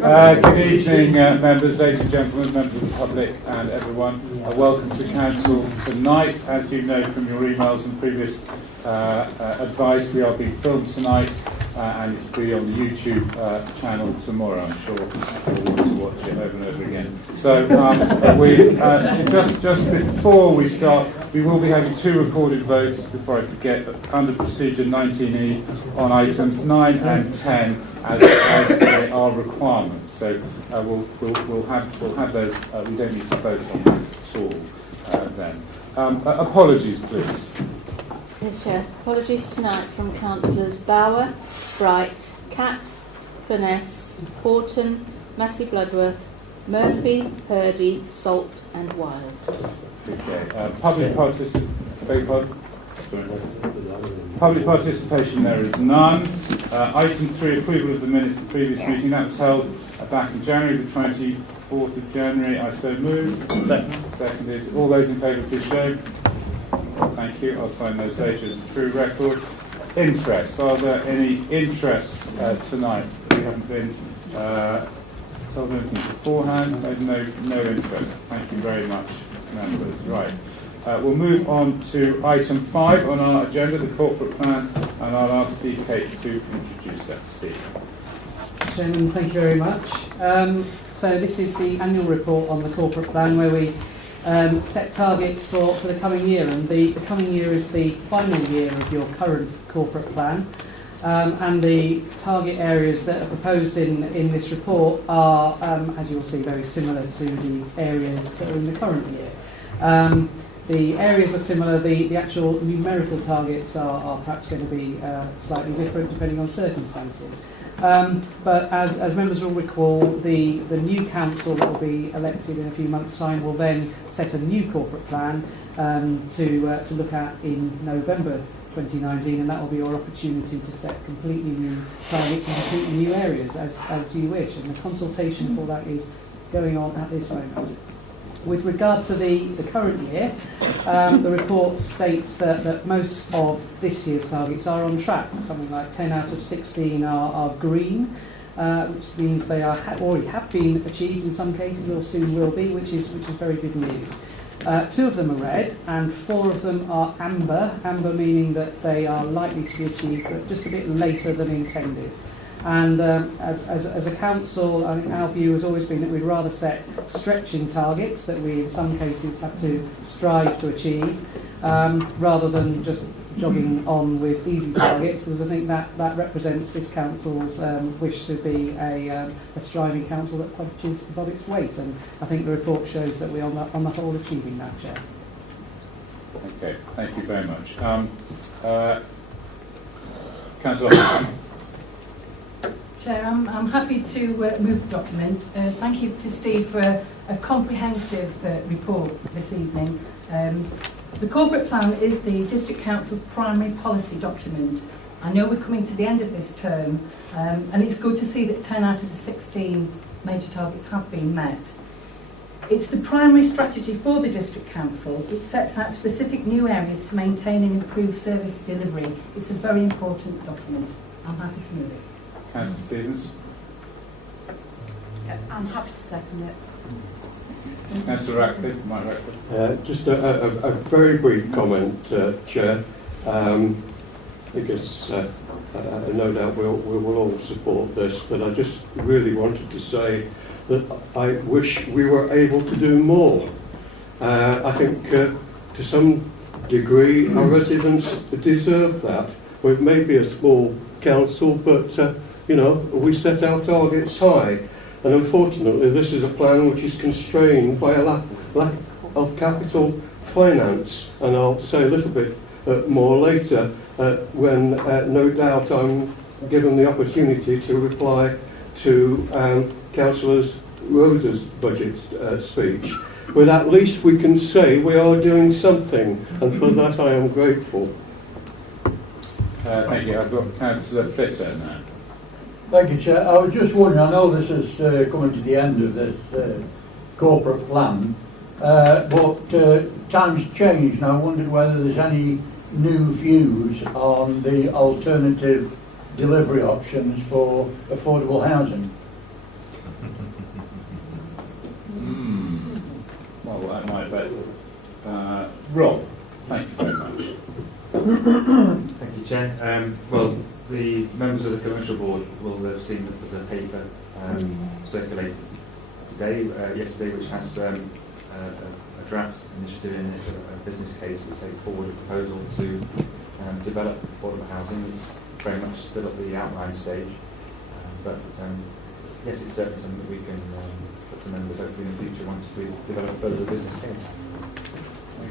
Good evening, members, ladies and gentlemen, members of the public and everyone. Welcome to Council tonight. As you know from your emails and previous advice, we are being filmed tonight and it will be on the YouTube channel tomorrow. I'm sure you'll want to watch it over and over again. So just before we start, we will be having two recorded votes, before I forget, under procedure 19E on items 9 and 10 as they are requirements. So we'll have those. We don't need to vote on that at all then. Apologies, please. Yes, Chair. Apologies tonight from Councillors Bower, Bright, Catt, Furness, Horton, Massey Bloodworth, Murphy, Purdy, Salt and Wild. Okay. Public participation there is none. Item 3, approval of the minutes of the previous meeting. That was held back in January, the 24th of January. I so moved. Seconded. All those in favour, please show. Thank you. I'll sign those later as a true record. Interest. Are there any interests tonight? We haven't been told anything beforehand. There's no interest. Thank you very much, members. Right. We'll move on to item 5 on our agenda, the corporate plan, and I'll ask Steve Cates to introduce that. Steve. Chairman, thank you very much. So this is the annual report on the corporate plan where we set targets for the coming year, and the coming year is the final year of your current corporate plan, and the target areas that are proposed in this report are, as you'll see, very similar to the areas that are in the current year. The areas are similar, the actual numerical targets are perhaps going to be slightly different depending on circumstances. But as members will recall, the new council that will be elected in a few months' time will then set a new corporate plan to look at in November 2019, and that will be your opportunity to set completely new targets and completely new areas as you wish. And the consultation for that is going on at this moment. With regard to the current year, the report states that most of this year's targets are on track. Something like 10 out of 16 are green, which means they are already have been achieved in some cases or soon will be, which is very good news. 2 of them are red and 4 of them are amber, amber meaning that they are likely to be achieved but just a bit later than intended. And as a council, I think our view has always been that we'd rather set stretching targets that we in some cases have to strive to achieve, rather than just jogging on with easy targets, because I think that represents this council's wish to be a striving council that punches above its weight, and I think the report shows that we're on the whole achieving that, Chair. Okay, thank you very much. Councillor. Chair, I'm happy to move the document. Thank you to Steve for a comprehensive report this evening. The corporate plan is the District Council's primary policy document. I know we're coming to the end of this term, and it's good to see that 10 out of the 16 major targets have been met. It's the primary strategy for the District Council. It sets out specific new areas to maintain and improve service delivery. It's a very important document. I'm happy to move it. Councillor Stevens. I'm happy to second it. Councillor Ratcliffe, Mike Ratcliffe. Just a very brief comment, Chair, because no doubt we will all support this, but I just really wanted to say that I wish we were able to do more. I think to some degree our residents deserve that. We may be a small council, but we set our targets high, and unfortunately this is a plan which is constrained by a lack of capital finance, and I'll say a little bit more later when no doubt I'm given the opportunity to reply to Councillor Rosa's budget speech. But at least we can say we are doing something, and for that I am grateful. Thank you. I've got Councillor Flitter now. Thank you, Chair. I was just wondering, I know this is coming to the end of this corporate plan, but times changed, and I wondered whether there's any new views on the alternative delivery options for affordable housing. Well, the members of the commercial board will have seen that there's a paper circulated yesterday, which has a draft initiative in it, a business case to take forward a proposal to develop affordable housing. It's very much still at the outline stage, but yes, it's certainly something that we can put to members hopefully in the future once we develop further the business case.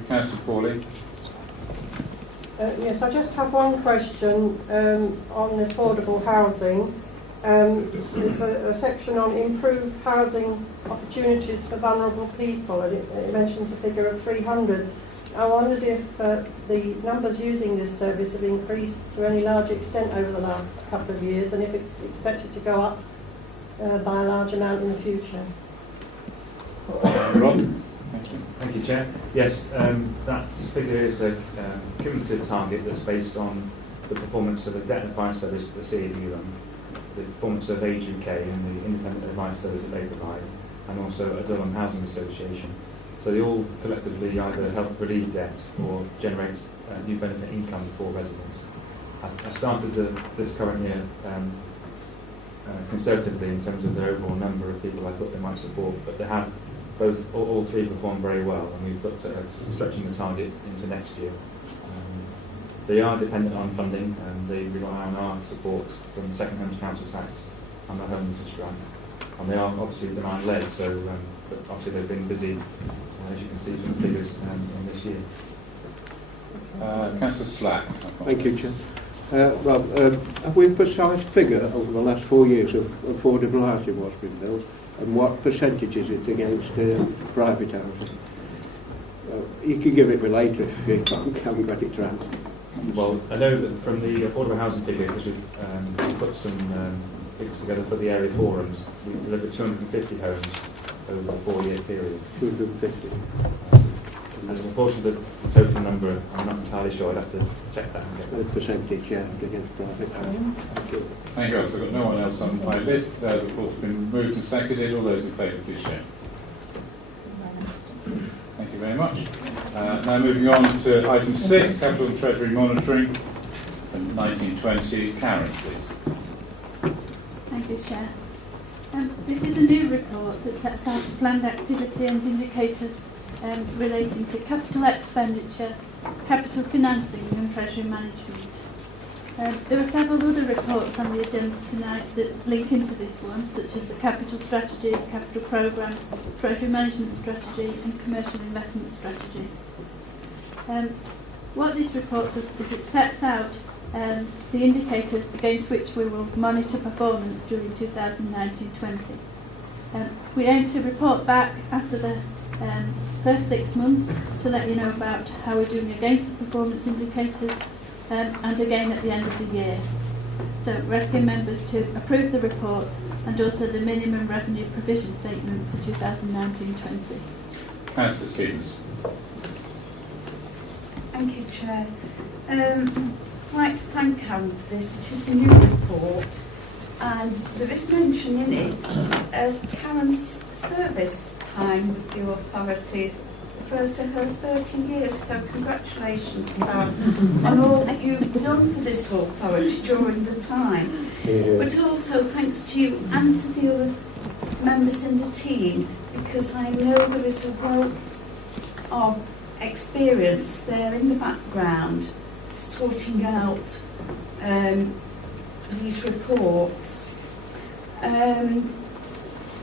Councillor Pauly. Yes, I just have one question on affordable housing. There's a section on improved housing opportunities for vulnerable people, and it mentions a figure of 300. I wondered if the numbers using this service have increased to any large extent over the last couple of years, and if it's expected to go up by a large amount in the future. Rob? Thank you, Chair. Yes, that figure is a cumulative target that's based on the performance of the debt advice service that the CAD run, the performance of Age UK and the independent advice service that they provide, and also a Durham Housing Association. So they all collectively either help relieve debt or generate new benefit income for residents. I started this current year conservatively in terms of the overall number of people I thought they might support, but they have all three performed very well, and we've looked at stretching the target into next year. They are dependent on funding, and they rely on our support from the Second Homes Council tax and the homelessness grant. And they are obviously demand-led, so but obviously they've been busy, as you can see from the figures in this year. Councillor Slack. Thank you, Chair. Rob, have we a precise figure over the last 4 years of affordable housing what's been built, and what percentage is it against private housing? You can give it me later if you haven't got it to hand. Well, I know that from the affordable housing figure, because we've put some figures together for the area forums, we delivered 250 homes over a 4-year period. 250. As a proportion of the total number, I'm not entirely sure. I'd have to check that and get The that. percentage, yeah, against private housing. Thank you. Thank you. I've got no one else on my list. The report's been moved and seconded. All those in favour, please show. Thank you very much. Now moving on to item 6, Capital and Treasury Monitoring, from 1920. Karen, please. Thank you, Chair. This is a new report that sets out planned activity and indicators relating to capital expenditure, capital financing and treasury management. There are several other reports on the agenda tonight that link into this one, such as the capital strategy, capital programme, treasury management strategy and commercial investment strategy. What this report does is it sets out the indicators against which we will monitor performance during 2019-20. We aim to report back after the first 6 months to let you know about how we're doing against the performance indicators and again at the end of the year. So we're asking members to approve the report and also the minimum revenue provision statement for 2019-20. Councillor Stevens. Thank you, Chair. I'd like to thank Karen for this. It is a new report, and there is mention in it of Karen's service time with the authority. Refers to her 30 years, so congratulations, Karen, on all that you've done for this authority during the time. Yeah. But also thanks to you and to the other members in the team, because I know there is a wealth of experience there in the background sorting out these reports.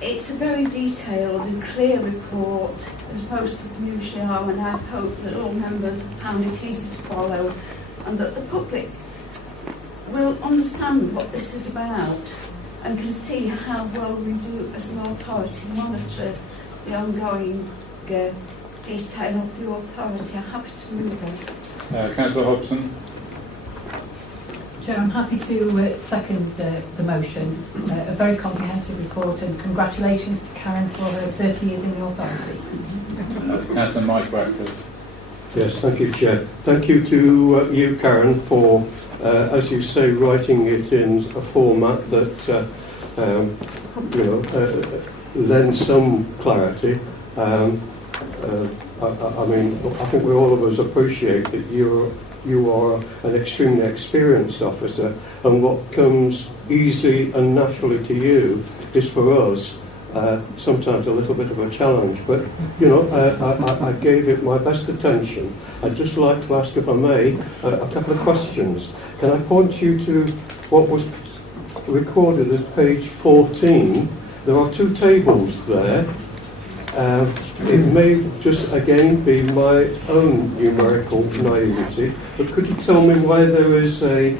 It's a very detailed and clear report as opposed to the minutiae, and I hope that all members have found it easy to follow and that the public will understand what this is about and can see how well we do as an authority monitor the ongoing detail of the authority. I'm happy to move on. Councillor Hobson. Chair, I'm happy to second the motion. A very comprehensive report, and congratulations to Karen for her 30 years in the authority. Councillor Mike Bradford. Yes, thank you, Chair. Thank you to you, Karen, for, as you say, writing it in a format that, lends some clarity. I mean, I think we all of us appreciate that you're you are an extremely experienced officer, and what comes easy and naturally to you is for us sometimes a little bit of a challenge. But, you know, I gave it my best attention. I'd just like to ask, if I may, a couple of questions. Can I point you to what was recorded as page 14? There are two tables there. It may just again be my own numerical naivety, but could you tell me why there is a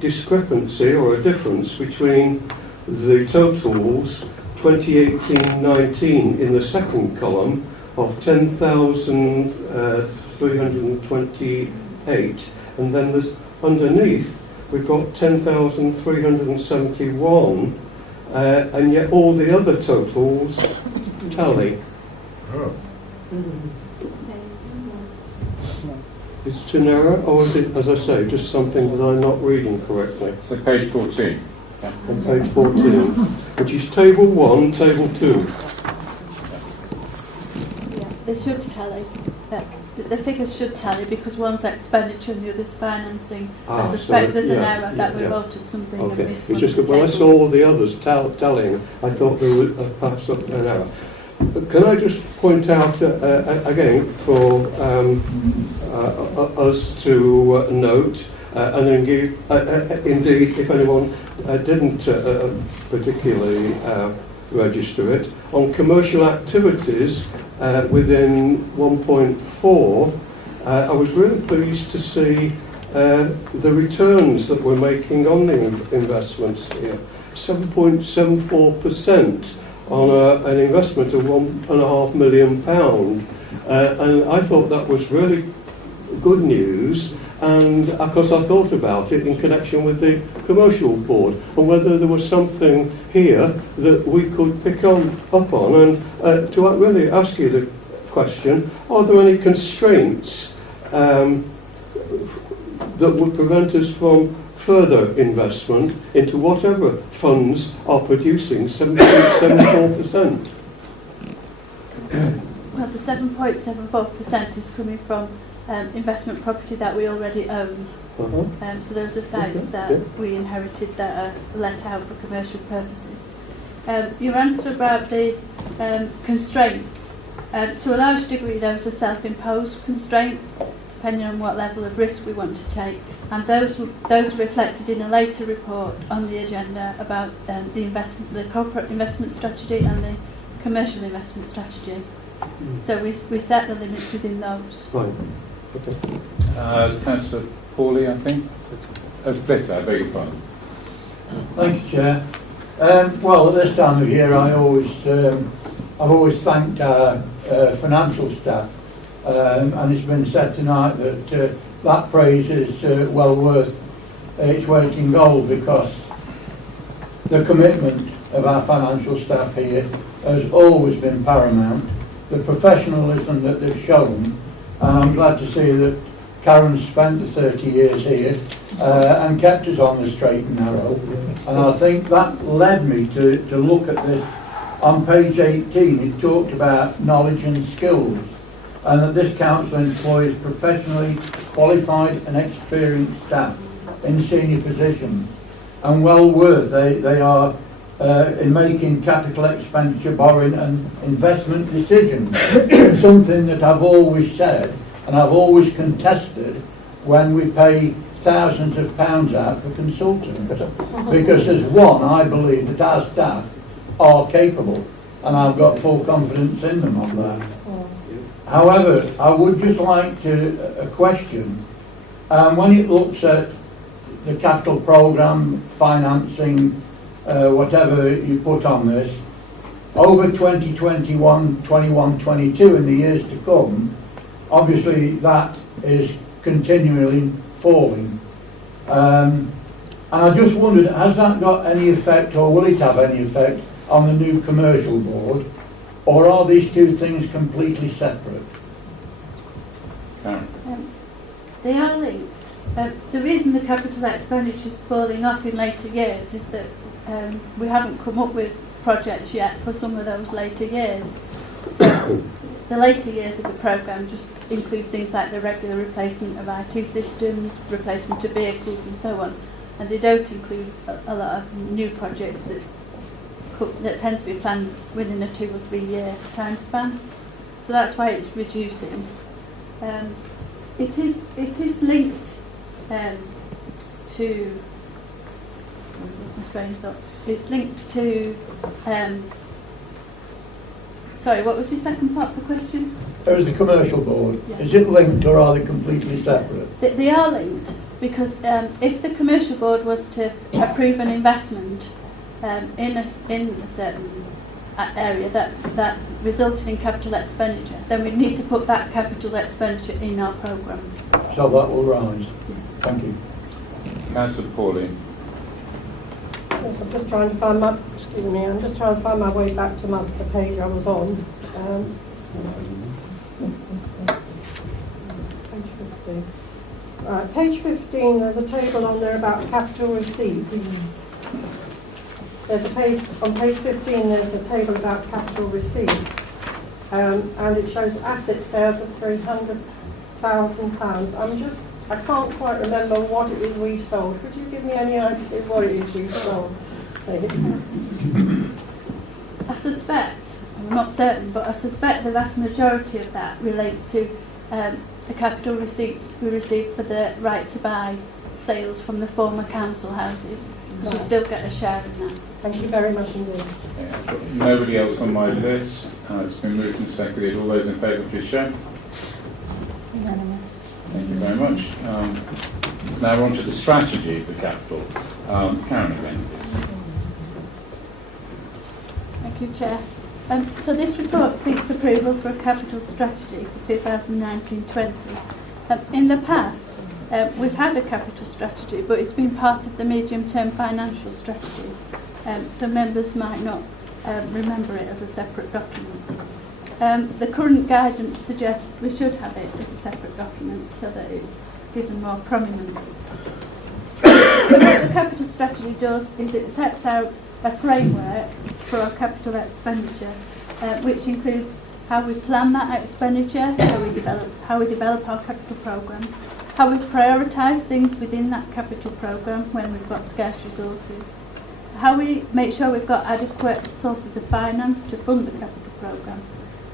discrepancy or a difference between the totals 2018-19 in the second column of 10,328, and then there's underneath we've got 10,371, and yet all the other totals tally. Is it an error, or is it, as I say, just something that I'm not reading correctly? So page 14. On page 14, which is table 1, table 2. Yeah, they should tally. The figures should tally because one's expenditure and the other's financing. I suspect there's an error that we voted something. Okay, amiss it's just that when I saw all the others tallying, I thought there was perhaps an error. Can I just point out again for us to note, and indeed if anyone didn't particularly register it, on commercial activities within 1.4, I was really pleased to see the returns that we're making on the investments here. 7.74% on an investment of £1.5 million. And I thought that was really good news. And of course I thought about it in connection with the commercial board and whether there was something here that we could pick up on, and to really ask you the question, are there any constraints that would prevent us from further investment into whatever funds are producing 7.74%? Well, the 7.74% is coming from investment property that we already own. So those are sites that we inherited that are let out for commercial purposes. Your answer about the constraints, to a large degree those are self-imposed constraints, depending on what level of risk we want to take, and those are reflected in a later report on the agenda about the corporate investment strategy and the commercial investment strategy. So we set the limits within those. Fine. Okay. Councillor Pawley, I think. Flitter, I beg your pardon. Thank you, Chair. Well, at this time of year, I've always thanked our financial staff, and it's been said tonight that that praise is well worth its weight in gold, because the commitment of our financial staff here has always been paramount. The professionalism that they've shown, and I'm glad to see that Karen spent the 30 years here and kept us on the straight and narrow. And I think that led me to look at this. On page 18, it talked about knowledge and skills, and that this council employs professionally qualified and experienced staff in senior positions, and well worth they are in making capital expenditure, borrowing and investment decisions. Something that I've always said and I've always contested when we pay thousands of pounds out for consultants, because as one, I believe that our staff are capable, and I've got full confidence in them on that. However, I would just like to question, when it looks at the capital programme, financing, whatever you put on this, over 2021, 21, 22 in the years to come, obviously that is continually falling. And I just wondered, has that got any effect, or will it have any effect on the new commercial board, or are these two things completely separate? They are linked. The reason the capital expenditure is falling off in later years is that we haven't come up with projects yet for some of those later years. So the later years of the programme just include things like the regular replacement of IT systems, replacement of vehicles and so on. And they don't include a lot of new projects that tend to be planned within a 2 or 3 year time span. So that's why it's reducing. It is linked to. It's linked to. Sorry, what was the second part of the question? There is the commercial board. Yeah. Is it linked or are they completely separate? They are linked because if the commercial board was to approve an investment in a certain area that resulted in capital expenditure, then we need to put that capital expenditure in our programme. So that will rise. Thank you. Councillor Pauline. Yes, I'm just trying to find my, excuse me, I'm just trying to find my way back to the page I was on. Page 15. Right, page 15, there's a table on there about capital receipts. There's a page, on page 15 there's a table about capital receipts. And it shows asset sales of £300,000. I can't quite remember what it is we've sold. Could you give me any idea what it is we've sold? I suspect, I'm not certain, but I suspect the vast majority of that relates to the capital receipts we received for the right to buy sales from the former council houses. Because we still get a share in that. Thank you very much indeed. Yeah, I've got nobody else on my list. It's been moved and seconded. All those in favour, please show. Unanimous. Thank you very much. Now we're on to the strategy for capital. Karen again, please. Thank you, Chair. So this report seeks approval for a capital strategy for 2019-20. In the past, we've had a capital strategy, but it's been part of the medium-term financial strategy. So members might not remember it as a separate document. The current guidance suggests we should have it as a separate document so that it's given more prominence. What the capital strategy does is it sets out a framework for our capital expenditure, which includes how we plan that expenditure, how we develop our capital programme, how we prioritise things within that capital programme when we've got scarce resources, how we make sure we've got adequate sources of finance to fund the capital programme,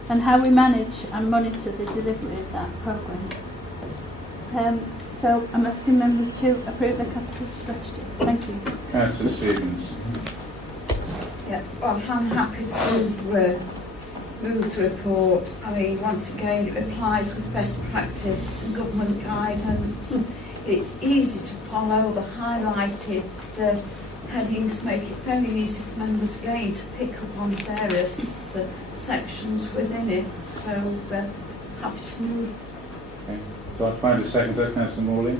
and how we manage and monitor the delivery of that programme. So I'm asking members to approve the capital strategy. Thank you. Councillor Stevens. Yeah, well, I'm happy to move the report. I mean, once again, it applies with best practice and government guidance. It's easy to follow. The highlighted headings make it very easy for members again to pick up on various sections within it. So, happy to move. Okay. So I'll find a seconder, Councillor Morley.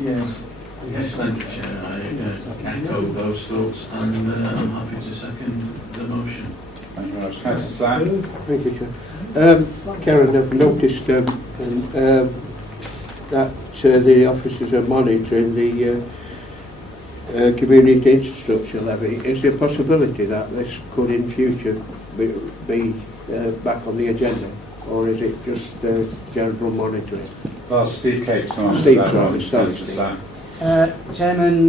Yes, thank you, Chair. I echo those thoughts and I'm happy to second the motion. Thank you very much. Councillor Slack. Thank you, Chair. Karen, I've noticed that the officers are monitoring the community infrastructure levy. Is there a possibility that this could in future be back on the agenda? Or is it just general monitoring? Well, Steve Cates to answer that one. Councillor Slack. Chairman,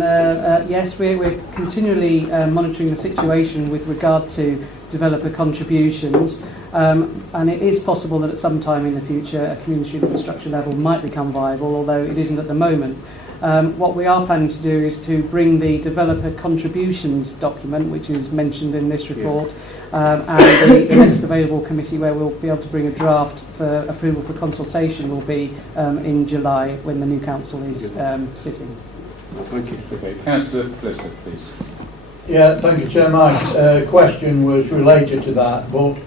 yes, we're continually monitoring the situation with regard to developer contributions, and it is possible that at some time in the future a community infrastructure level might become viable, although it isn't at the moment. What we are planning to do is to bring the developer contributions document, which is mentioned in this report, and the next available committee where we'll be able to bring a draft for approval for consultation will be in July when the new council is sitting. Thank you. Okay. Councillor Flister, please. Yeah, thank you, Chair. My question was related to that, but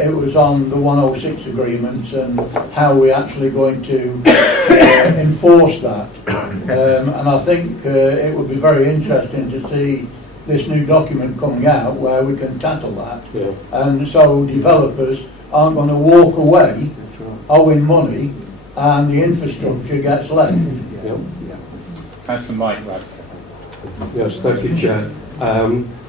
it was on the 106 agreements and how we're actually going to enforce that. And I think it would be very interesting to see this new document coming out where we can tackle that. Yeah. And so developers aren't going to walk away owing money and the infrastructure gets left. Councillor Mike Radcliffe. Yes, thank you, Chair.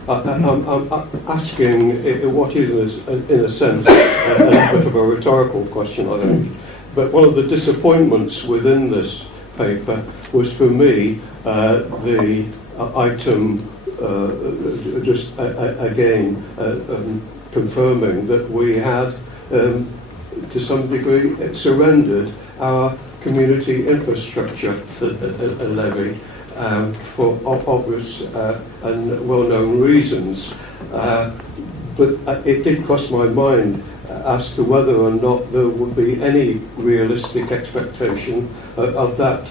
I'm asking what is, in a sense, a bit of a rhetorical question, I think. But one of the disappointments within this paper was, for me, the item just again confirming that we had, to some degree, surrendered our community infrastructure levy for obvious and well-known reasons. But it did cross my mind as to whether or not there would be any realistic expectation of that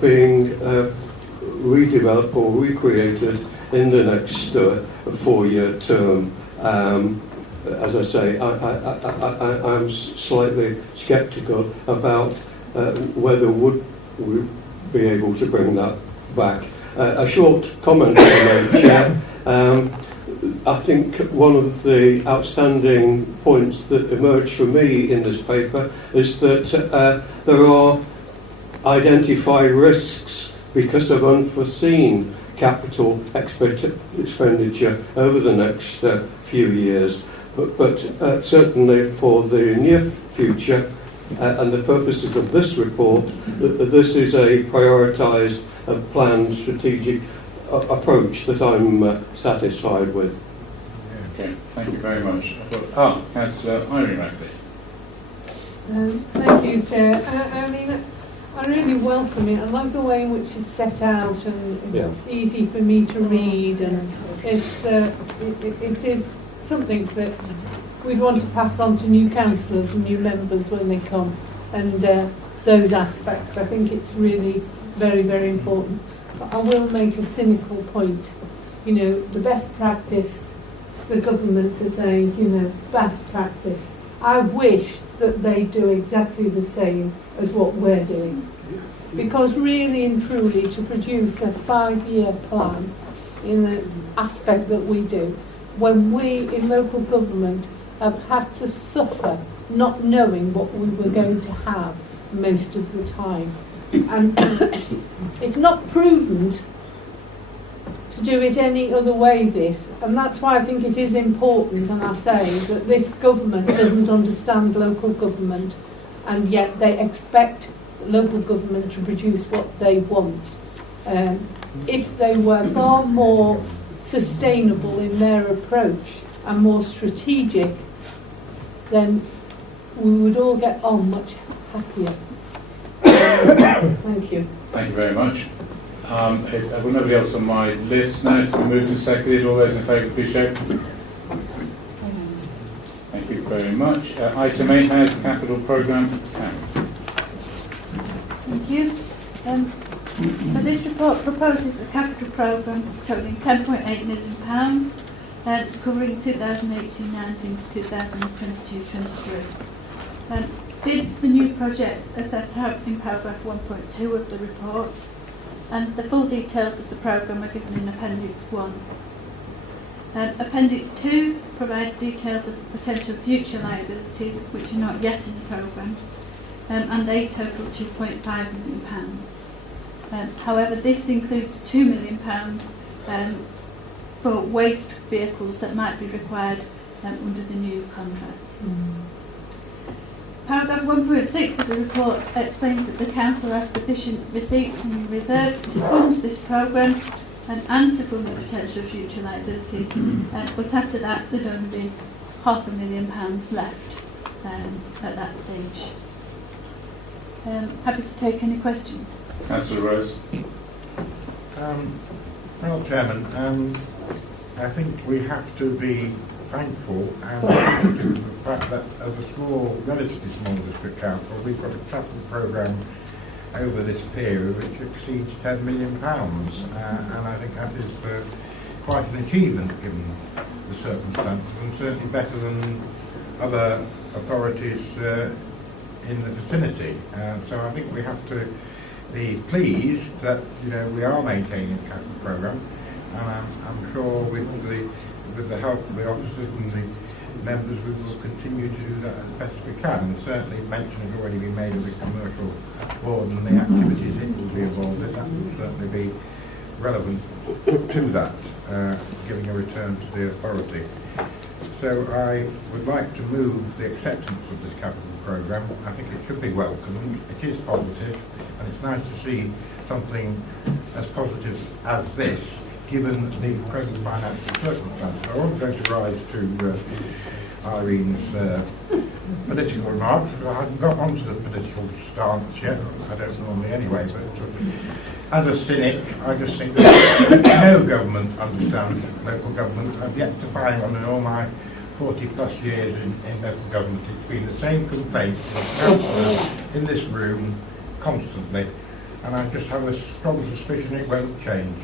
being redeveloped or recreated in the next 4-year term. As I say, I'm slightly sceptical about whether we would be able to bring that back. A short comment, Chair. I think one of the outstanding points that emerged for me in this paper is that there are identified risks because of unforeseen capital expenditure over the next few years. But certainly for the near future and the purposes of this report, this is a prioritised and planned strategic approach that I'm satisfied with. Okay, thank you very much. Councillor Irene Radcliffe. Thank you, Chair. I mean, I really welcome it. I like the way in which it's set out, and it's easy for me to read, and it is something that we'd want to pass on to new councillors and new members when they come, and those aspects. I think it's really very, very important. But I will make a cynical point. You know, the best practice, the governments are saying, you know, best practice. I wish that they do exactly the same as what we're doing. Because really and truly, to produce a 5-year plan in the aspect that we do, when we in local government have had to suffer not knowing what we were going to have most of the time. And it's not prudent to do it any other way, this. And that's why I think it is important, and I say, that this government doesn't understand local government, and yet they expect local government to produce what they want. If they were far more sustainable in their approach and more strategic, then we would all get on much happier. Thank you. Thank you very much. I've got nobody else on my list now to be moved and seconded. All those in favour, please show. Thank you very much. Item 8 has capital programme. Thank you. So this report proposes a capital programme totalling £10.8 million, covering 2018-19 to 2022-23. Bids for new projects are set out in paragraph 1.2 of the report, and the full details of the programme are given in Appendix 1. Appendix 2 provides details of potential future liabilities which are not yet in the programme, and they total £2.5 million. However, this includes £2 million for waste vehicles that might be required under the new contracts. Paragraph 1.6 of the report explains that the Council has sufficient receipts and reserves to fund this programme and to fund the potential future liabilities, but after that there'd only be £500,000 left at that stage. Happy to take any questions. Councillor Rose. Well, Chairman, I think we have to be thankful and appreciative of the fact that as a relatively small district council, we've got a capital programme over this period which exceeds £10 million, and I think that is quite an achievement given the circumstances, and certainly better than other authorities in the vicinity. So I think we have to be pleased that we are maintaining the capital programme, and I'm sure with the help of the officers and the members we will continue to do that as best we can. And certainly mention has already been made of the commercial board and the activities it will be involved in. That will certainly be relevant to that, giving a return to the authority. So I would like to move the acceptance of this capital programme. I think it should be welcomed. It is positive, and it's nice to see something as positive as this, given the present financial circumstances. I wasn't going to rise to Irene's political remarks, because I hadn't got onto the political stance yet. I don't normally anyway, but as a cynic, I just think that no government understands local government. I've yet to find one in all my 40 plus years in local government. It's been the same complaints from councillors in this room constantly, and I just have a strong suspicion it won't change.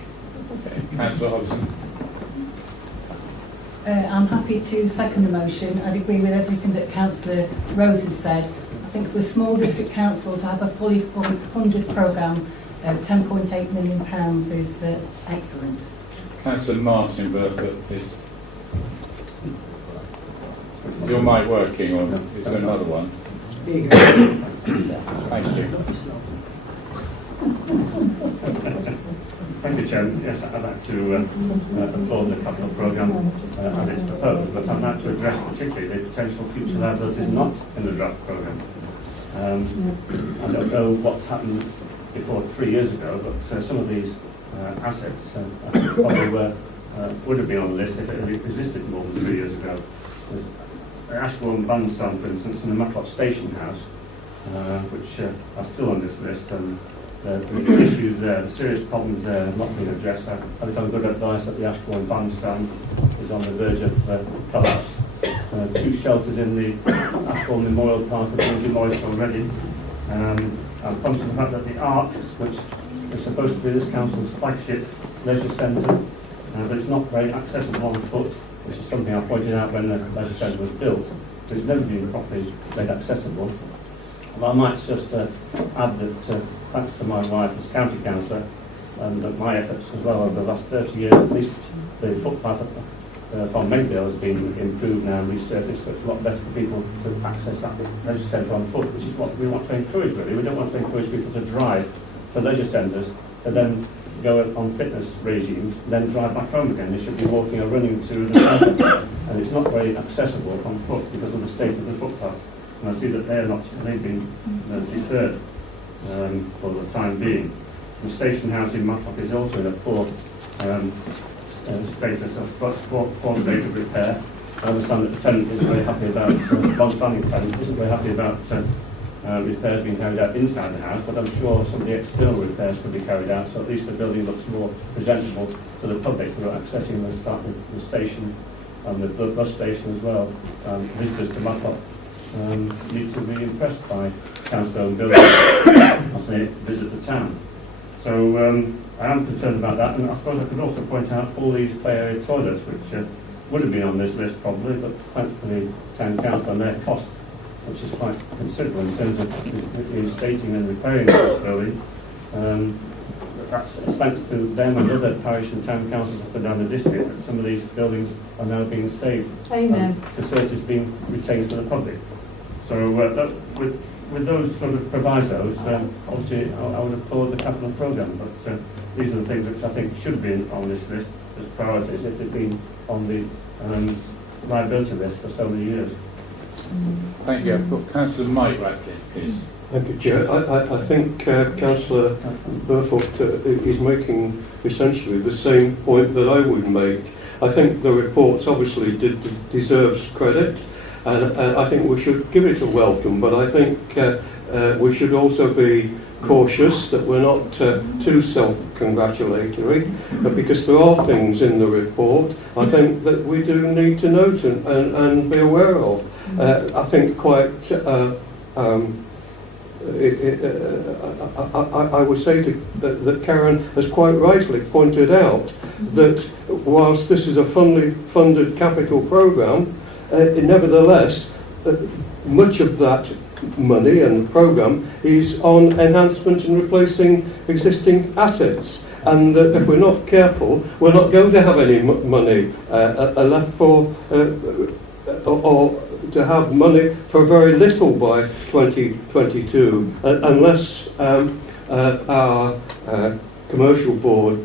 Councillor Hobson. I'm happy to second the motion. I'd agree with everything that Councillor Rose has said. I think for a small district council to have a fully funded programme of £10.8 million is excellent. Councillor Martin Bertha, please. Is your mic working, or is there another one? Thank you. Thank you, Chairman. Yes, I'd like to applaud the capital programme as it's proposed, but I'd like to address particularly the potential future liabilities not in the draft programme. I don't know what happened before 3 years ago, but some of these assets probably would have been on the list if it had existed more than 3 years ago. There's Ashbourne Bandstand, for instance, and the Matlock Station House, which are still on this list, and the issues there, the serious problems there have not been addressed. I've done good advice that the Ashbourne Bandstand is on the verge of collapse. 2 shelters in the Ashbourne Memorial Park have been demolished already. I'm conscious of the fact that the Ark, which is supposed to be this council's flagship leisure centre, but it's not very accessible on foot, which is something I pointed out when the leisure centre was built. So it's never been properly made accessible. But I might just add that thanks to my wife as county councillor and my efforts as well over the last 30 years, at least the footpath from Mayfield has been improved now and resurfaced, so it's a lot better for people to access that leisure centre on foot, which is what we want to encourage really. We don't want to encourage people to drive to leisure centres to then go on fitness regimes, then drive back home again. They should be walking or running to the centre, and it's not very accessible on foot because of the state of the footpaths. And I see that they've been deferred for the time being. The station house in Matlock is also in a poor status of poor state of repair. I understand that the tenant is very happy about, long-standing tenant isn't very happy about repairs being carried out inside the house, but I'm sure some of the external repairs could be carried out, so at least the building looks more presentable to the public who are accessing the station and the bus station as well. Visitors to Matlock need to be impressed by council-owned buildings as they visit the town. So I am concerned about that, and I suppose I could also point out all these play area toilets, which would have been on this list probably, but thanks to the town council and their cost, which is quite considerable in terms of reinstating and repairing this building. That's thanks to them and other parish and town councils up and down the district that some of these buildings are now being saved. Amen. Facilities being retained to the public. So with those sort of provisos, obviously I would applaud the capital programme, but these are the things which I think should be on this list as priorities if they've been on the liability list for so many years. Thank you. I've got Councillor Mike Radcliffe, please. Thank you, Chair. I think Councillor Burfoot is making essentially the same point that I would make. I think the report obviously deserves credit, and I think we should give it a welcome, but I think we should also be cautious that we're not too self-congratulatory, because there are things in the report I think that we do need to note and be aware of. I think quite I would say that Karen has quite rightly pointed out that whilst this is a funded capital programme, nevertheless much of that money and programme is on enhancement and replacing existing assets, and that if we're not careful we're not going to have any money left for or to have money for very little by 2022 unless our commercial board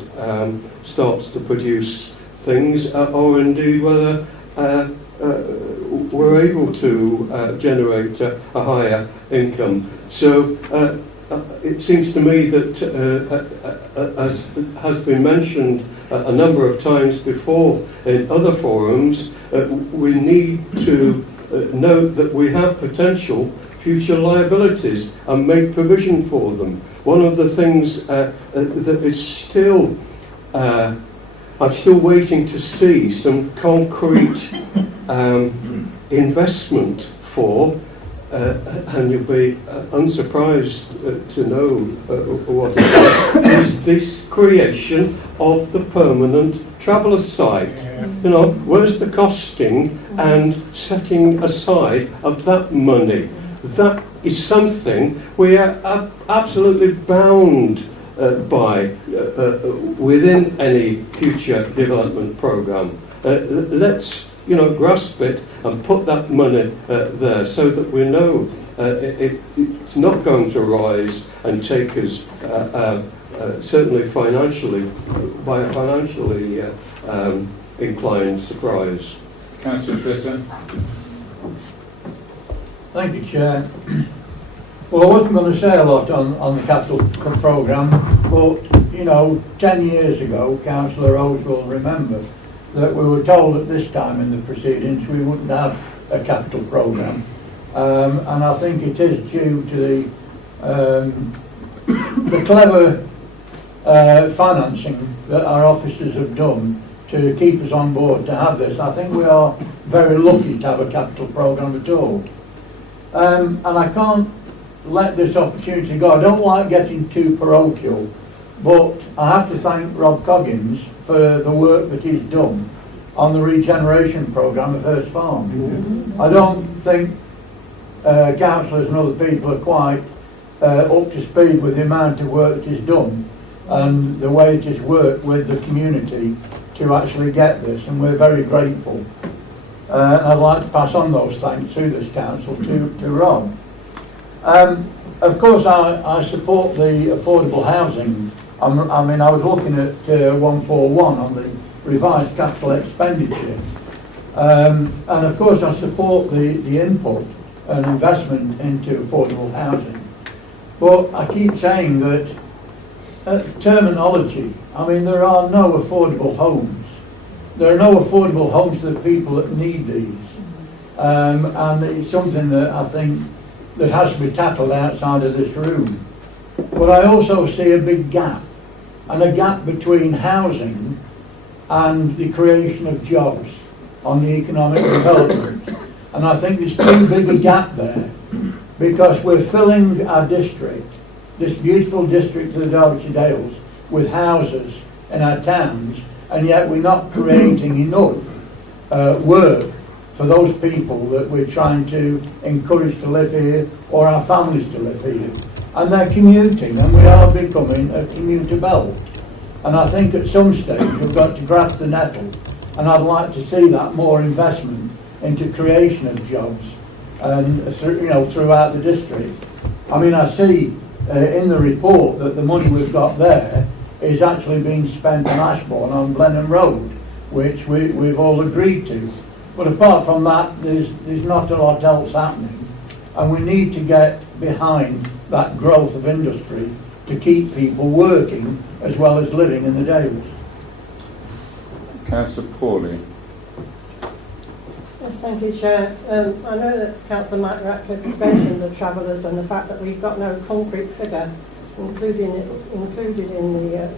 starts to produce things, or indeed whether we're able to generate a higher income. So it seems to me that, as has been mentioned a number of times before in other forums, we need to note that we have potential future liabilities and make provision for them. One of the things that is still, I'm still waiting to see some concrete investment for, and you'll be unsurprised to know what it is this creation of the permanent traveller site. You know, where's the costing and setting aside of that money? That is something we are absolutely bound by within any future development programme. Let's grasp it and put that money there so that we know it's not going to rise and take us certainly financially by a financially inclined surprise. Councillor Fritter. Thank you, Chair. Well, I wasn't going to say a lot on the capital programme, but 10 years ago, Councillor Rose will remember that we were told at this time in the proceedings we wouldn't have a capital programme, and I think it is due to the clever financing that our officers have done to keep us on board to have this. I think we are very lucky to have a capital programme at all, and I can't let this opportunity go. I don't like getting too parochial, but I have to thank Rob Coggins for the work that he's done on the regeneration programme of Hurst Farm. I don't think councillors and other people are quite up to speed with the amount of work that is done and the way it is worked with the community to actually get this, and we're very grateful. And I'd like to pass on those thanks to this council, to Rob. Of course, I support the affordable housing. I was looking at 141 on the revised capital expenditure, and of course I support the input and investment into affordable housing. But I keep saying that terminology, there are no affordable homes. There are no affordable homes to the people that need these, and it's something that I think that has to be tackled outside of this room. But I also see a big gap, and a gap between housing and the creation of jobs on the economic development. And I think there's too big a gap there, because we're filling our district, this beautiful district of the Derbyshire Dales, with houses in our towns, and yet we're not creating enough work for those people that we're trying to encourage to live here, or our families to live here. And they're commuting, and we are becoming a commuter belt. And I think at some stage we've got to grasp the nettle, and I'd like to see that more investment into creation of jobs, and throughout the district. I see in the report that the money we've got there is actually being spent on Ashbourne on Blenheim Road, which we've all agreed to. But apart from that, there's not a lot else happening, and we need to get behind that growth of industry to keep people working as well as living in the Dales. Councillor Pawley. Yes, thank you, Chair. I know that Councillor Mike Ratcliffe has mentioned the travellers and the fact that we've got no concrete figure included in the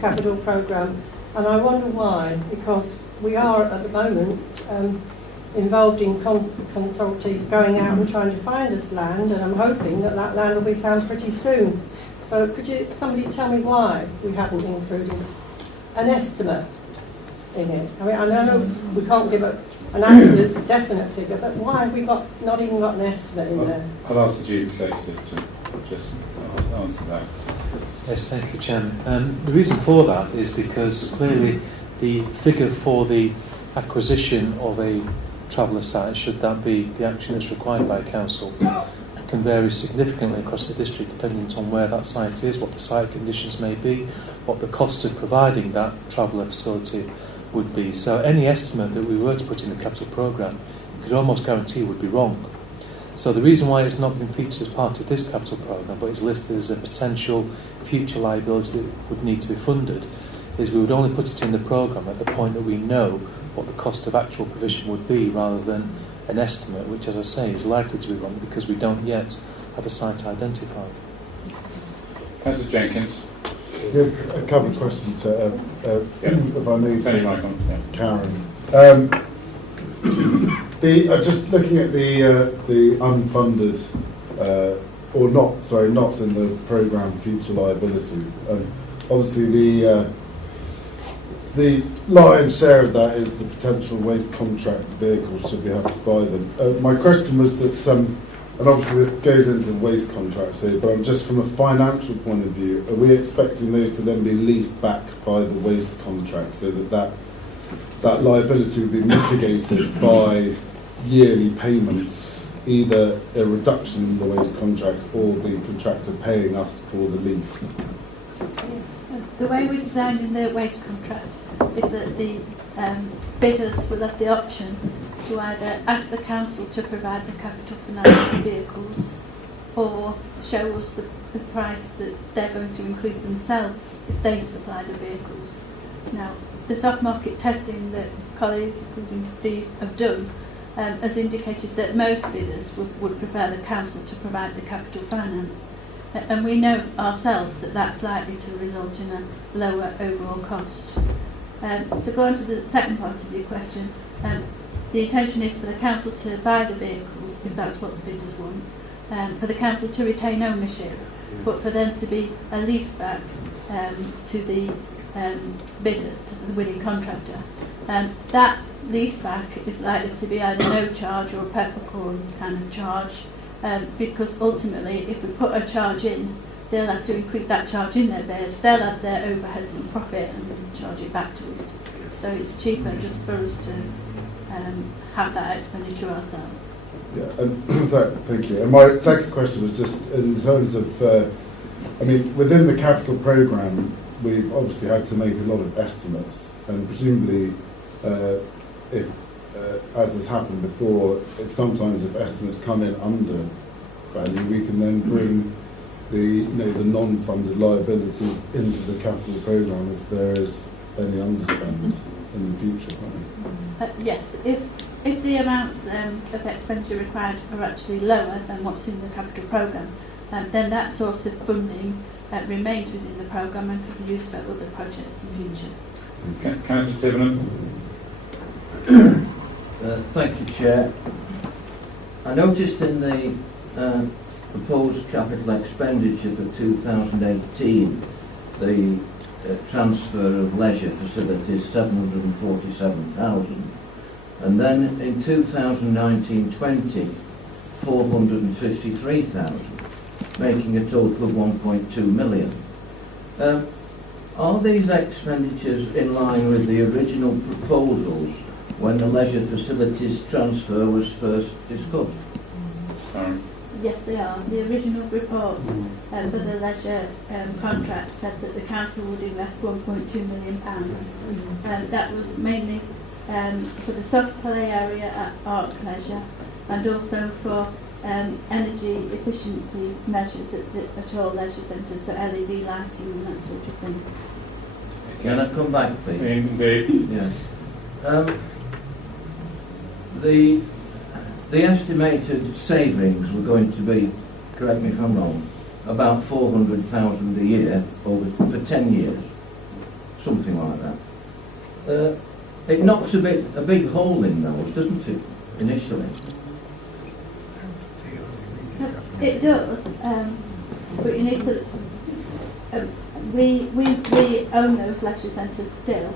capital programme, and I wonder why, because we are at the moment involved in consultees going out and trying to find us land, and I'm hoping that that land will be found pretty soon. So could somebody tell me why we haven't included an estimate in it? I know we can't give an absolute definite figure, but why have we not even got an estimate in there? I'll ask the Chief Executive to just answer that. Yes, thank you, Chairman. The reason for that is because clearly the figure for the acquisition of a traveller site, should that be the action that's required by Council, can vary significantly across the district depending on where that site is, what the site conditions may be, what the cost of providing that traveller facility would be. So any estimate that we were to put in the capital programme, you could almost guarantee would be wrong. So the reason why it's not been featured as part of this capital programme, but is listed as a potential future liability that would need to be funded, is we would only put it in the programme at the point that we know what the cost of actual provision would be, rather than an estimate, which, as I say, is likely to be wrong because we don't yet have a site identified. Councillor Jenkins. Yes, a couple of questions, if I may, Karen. Just looking at the unfunded, or not in the programme future liabilities. Obviously, the lion's share of that is the potential waste contract vehicles should we have to buy them. My question was that, and obviously this goes into waste contracts here, but just from a financial point of view, are we expecting those to then be leased back by the waste contract so that liability would be mitigated by yearly payments, either a reduction in the waste contracts or the contractor paying us for the lease? The way we're designing the waste contract is that the bidders will have the option to either ask the council to provide the capital finance for vehicles, or show us the price that they're going to include themselves if they supply the vehicles. Now, the soft market testing that colleagues, including Steve, have done has indicated that most bidders would prefer the council to provide the capital finance. And we know ourselves that that's likely to result in a lower overall cost. To go on to the second part of your question, the intention is for the council to buy the vehicles, if that's what the bidders want, for the council to retain ownership, but for them to be a lease back to the bidder, to the winning contractor. That lease back is likely to be either no charge or a peppercorn kind of charge, because ultimately if we put a charge in, they'll have to include that charge in their bid, they'll have their overheads and profit and charge it back to us. So it's cheaper just for us to have that expenditure ourselves. Yeah, and thank you. And my second question was just in terms of, within the capital programme, we've obviously had to make a lot of estimates, and presumably, as has happened before, if estimates come in under value, we can then bring the non-funded liabilities into the capital programme if there is any underspend in the future. Yes, if the amounts of expenditure required are actually lower than what's in the capital programme, then that source of funding remains within the programme and can be used for other projects in future. Okay. Councillor Tivenham. Thank you, Chair. I noticed in the proposed capital expenditure for 2018, the transfer of leisure facilities, 747,000, and then in 2019-20, 453,000, making a total of 1.2 million. Are these expenditures in line with the original proposals when the leisure facilities transfer was first discussed? Yes, they are. The original report for the leisure contract said that the council would invest £1.2 million. That was mainly for the soft play area at Arc Leisure, and also for energy efficiency measures at all leisure centres, so LED lighting and that sort of thing. Can I come back, please? Indeed. Yes. The estimated savings were going to be, correct me if I'm wrong, about 400,000 a year for 10 years, something like that. It knocks a big hole in those, doesn't it, initially? It does, but you need to. We own those leisure centres still,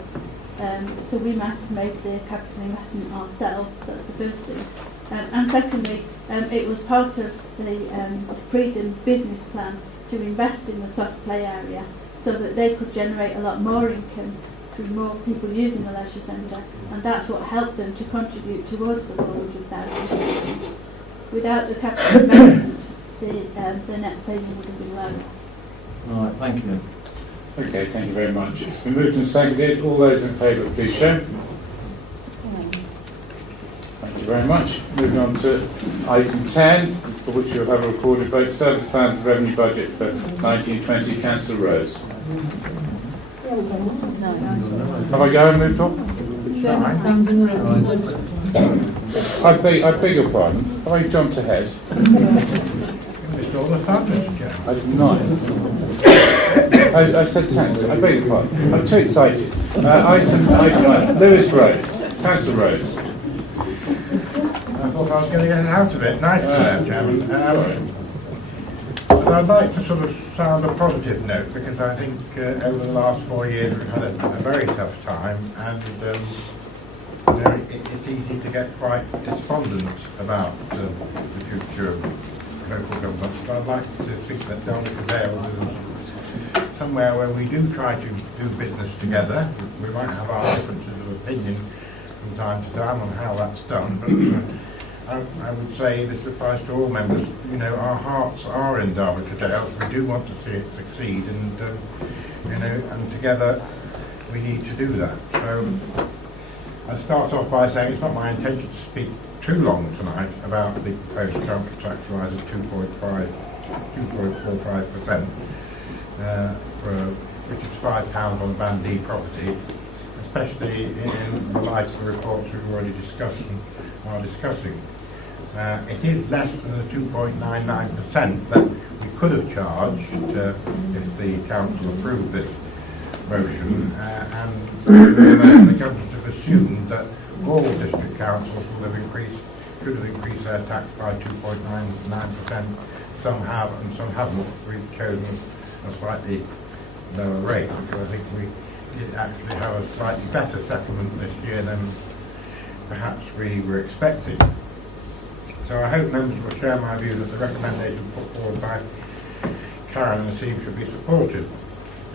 so we might have made the capital investment ourselves. That's the first thing. And secondly, it was part of the Freedom's business plan to invest in the soft play area so that they could generate a lot more income through more people using the leisure centre, and that's what helped them to contribute towards the 400,000. Without the capital investment, the net saving would have been lower. All right, thank you. Okay, thank you very much. It's been moved and seconded. All those in favour, please show. Thank you very much. Moving on to item 10, for which you'll have a recorded vote, service plans and revenue budget for 1920 Councillor Rose. Have I go and moved on? I beg your pardon. Have I jumped ahead? I did not. I said 10. I beg your pardon. I'm too excited. Item 9. Lewis Rose. Councillor Rose. I thought I was going to get out of it. Nice there, Chairman. But I'd like to sort of sound a positive note, because I think over the last 4 years we've had a very tough time, and you know, it's easy to get quite despondent about the future of local government. But I'd like to think that Derbyshire Dales is somewhere where we do try to do business together. We might have our differences of opinion from time to time on how that's done, but I would say this applies to all members. You know, our hearts are in Derbyshire Dales. We do want to see it succeed, and you know, and together we need to do that. So I start off by saying it's not my intention to speak too long tonight about the proposed council tax rise of 2.45%, which is £5 on Band D property, especially in the light of the reports we've already discussed and are discussing. It is less than the 2.99% that we could have charged if the council approved this motion, and the government have assumed that all district councils should have increased their tax by 2.99%. Some have and some haven't. We've chosen a slightly lower rate, because I think we did actually have a slightly better settlement this year than perhaps we were expecting. So I hope members will share my view that the recommendation put forward by Karen and the team should be supported.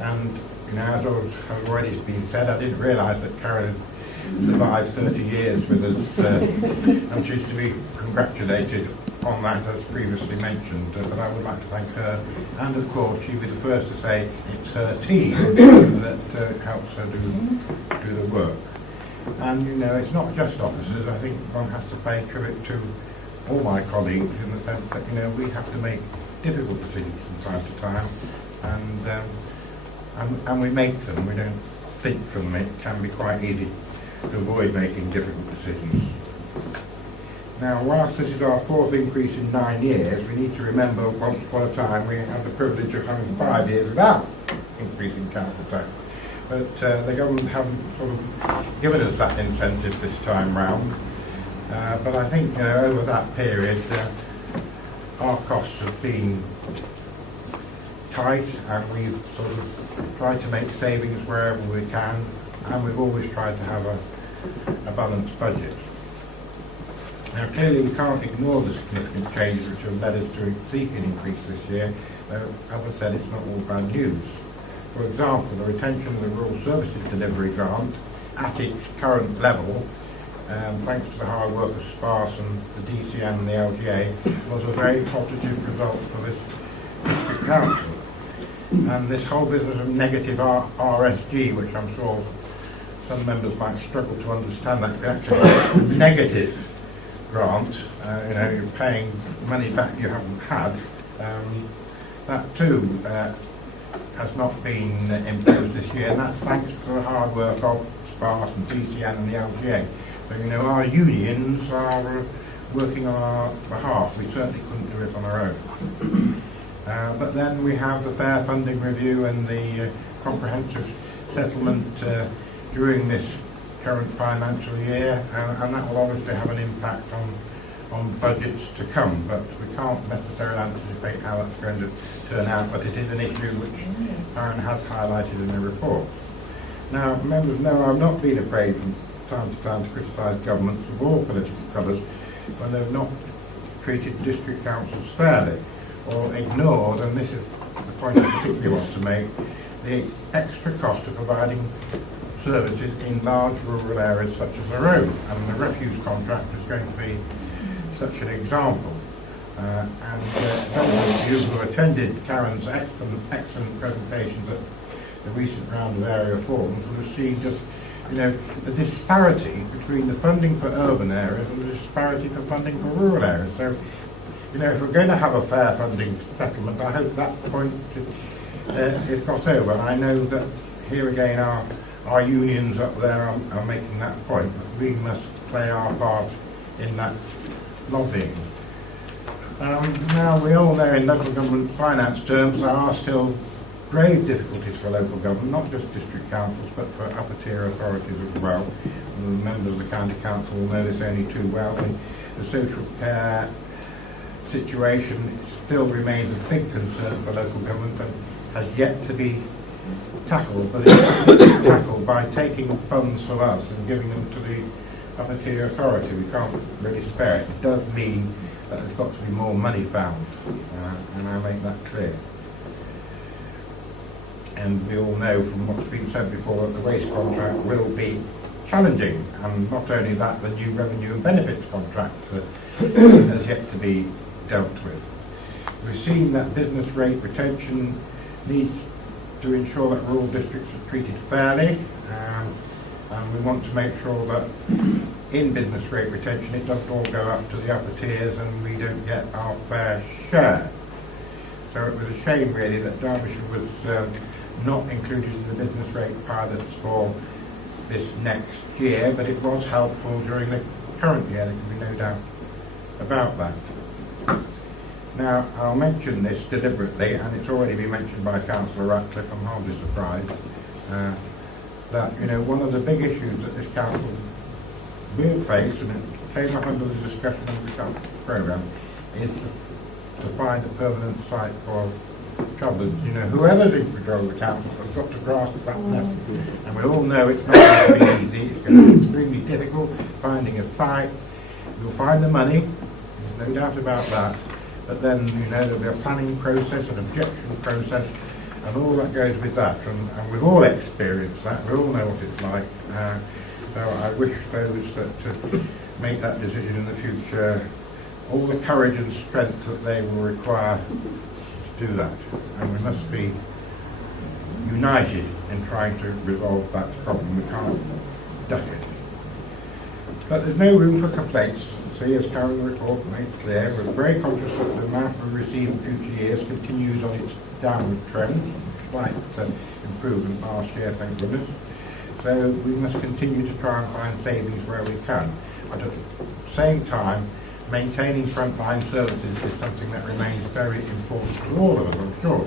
And you know, as has already been said, I didn't realise that Karen had survived 30 years with us, and she's to be congratulated on that, as previously mentioned. But I would like to thank her, and of course she'll be the first to say it's her team that helps her do the work. And you know, it's not just officers. I think one has to pay tribute to all my colleagues, in the sense that, you know, we have to make difficult decisions from time to time, and we make them. We don't think from them. It can be quite easy to avoid making difficult decisions. Now, whilst this is our fourth increase in 9 years, we need to remember once upon a time we had the privilege of having 5 years without increasing council tax. But the government haven't sort of given us that incentive this time round. But I think, you know, over that period, our costs have been tight, and we've sort of tried to make savings wherever we can, and we've always tried to have a balanced budget. Now, clearly we can't ignore the significant changes which have led us to seek an increase this year. As I said, it's not all bad news. For example, the retention of the Rural Services Delivery Grant at its current level, thanks to the hard work of SPARS and the DCN and the LGA, was a very positive result for this district council. And this whole business of negative RSG, which I'm sure some members might struggle to understand, that actually a negative grant, you know, you're paying money back you haven't had, that too has not been imposed this year, and that's thanks to the hard work of SPARS and DCN and the LGA. So, you know, our unions are working on our behalf. We certainly couldn't do it on our own. But then we have the fair funding review and the comprehensive settlement during this current financial year, and that will obviously have an impact on budgets to come, but we can't necessarily anticipate how that's going to turn out, but it is an issue which Aaron has highlighted in the report. Now, members know I've not been afraid from time to time to criticise governments of all political colours when they've not treated district councils fairly, or ignored, and this is the point I particularly want to make, the extra cost of providing services in large rural areas such as our own, and the refuse contract is going to be such an example. Those of you who attended Karen's excellent presentations at the recent round of area forums will have seen just, the disparity between the funding for urban areas and the disparity for funding for rural areas. So, if we're going to have a fair funding settlement, I hope that point is got over. And I know that here again our unions up there are making that point, that we must play our part in that lobbying. Now, we all know in local government finance terms there are still grave difficulties for local government, not just district councils, but for upper tier authorities as well. And the members of the county council will know this only too well. The social care situation still remains a big concern for local government and has yet to be tackled, but it's tackled by taking funds from us and giving them to the upper tier authority. We can't really spare it. It does mean that there's got to be more money found, and I make that clear. And we all know from what's been said before that the waste contract will be challenging, and not only that, the new revenue and benefits contract has yet to be dealt with. We've seen that business rate retention needs to ensure that rural districts are treated fairly, and we want to make sure that in business rate retention it doesn't all go up to the upper tiers and we don't get our fair share. So it was a shame really that Derbyshire was not included in the business rate pilots for this next year, but it was helpful during the current year, there can be no doubt about that. Now, I'll mention this deliberately, and it's already been mentioned by Councillor Ratcliffe. I'm hardly surprised that, one of the big issues that this council will face, and it came up under the discussion of the council programme, is to find a permanent site for travellers. Whoever's in control of the council has got to grasp that message. And we all know it's not going to be easy. It's going to be extremely difficult finding a site. You'll find the money, there's no doubt about that. But then, there'll be a planning process, an objection process, and all that goes with that. And we've all experienced that. We all know what it's like. So I wish those that make that decision in the future all the courage and strength that they will require to do that. And we must be united in trying to resolve that problem. We can't duck it. But there's no room for complaints. See, as Karen's report made clear, we're very conscious that the amount we receive in future years continues on its downward trend, slight improvement last year, thank goodness. So we must continue to try and find savings where we can. But at the same time, maintaining frontline services is something that remains very important to all of us, I'm sure.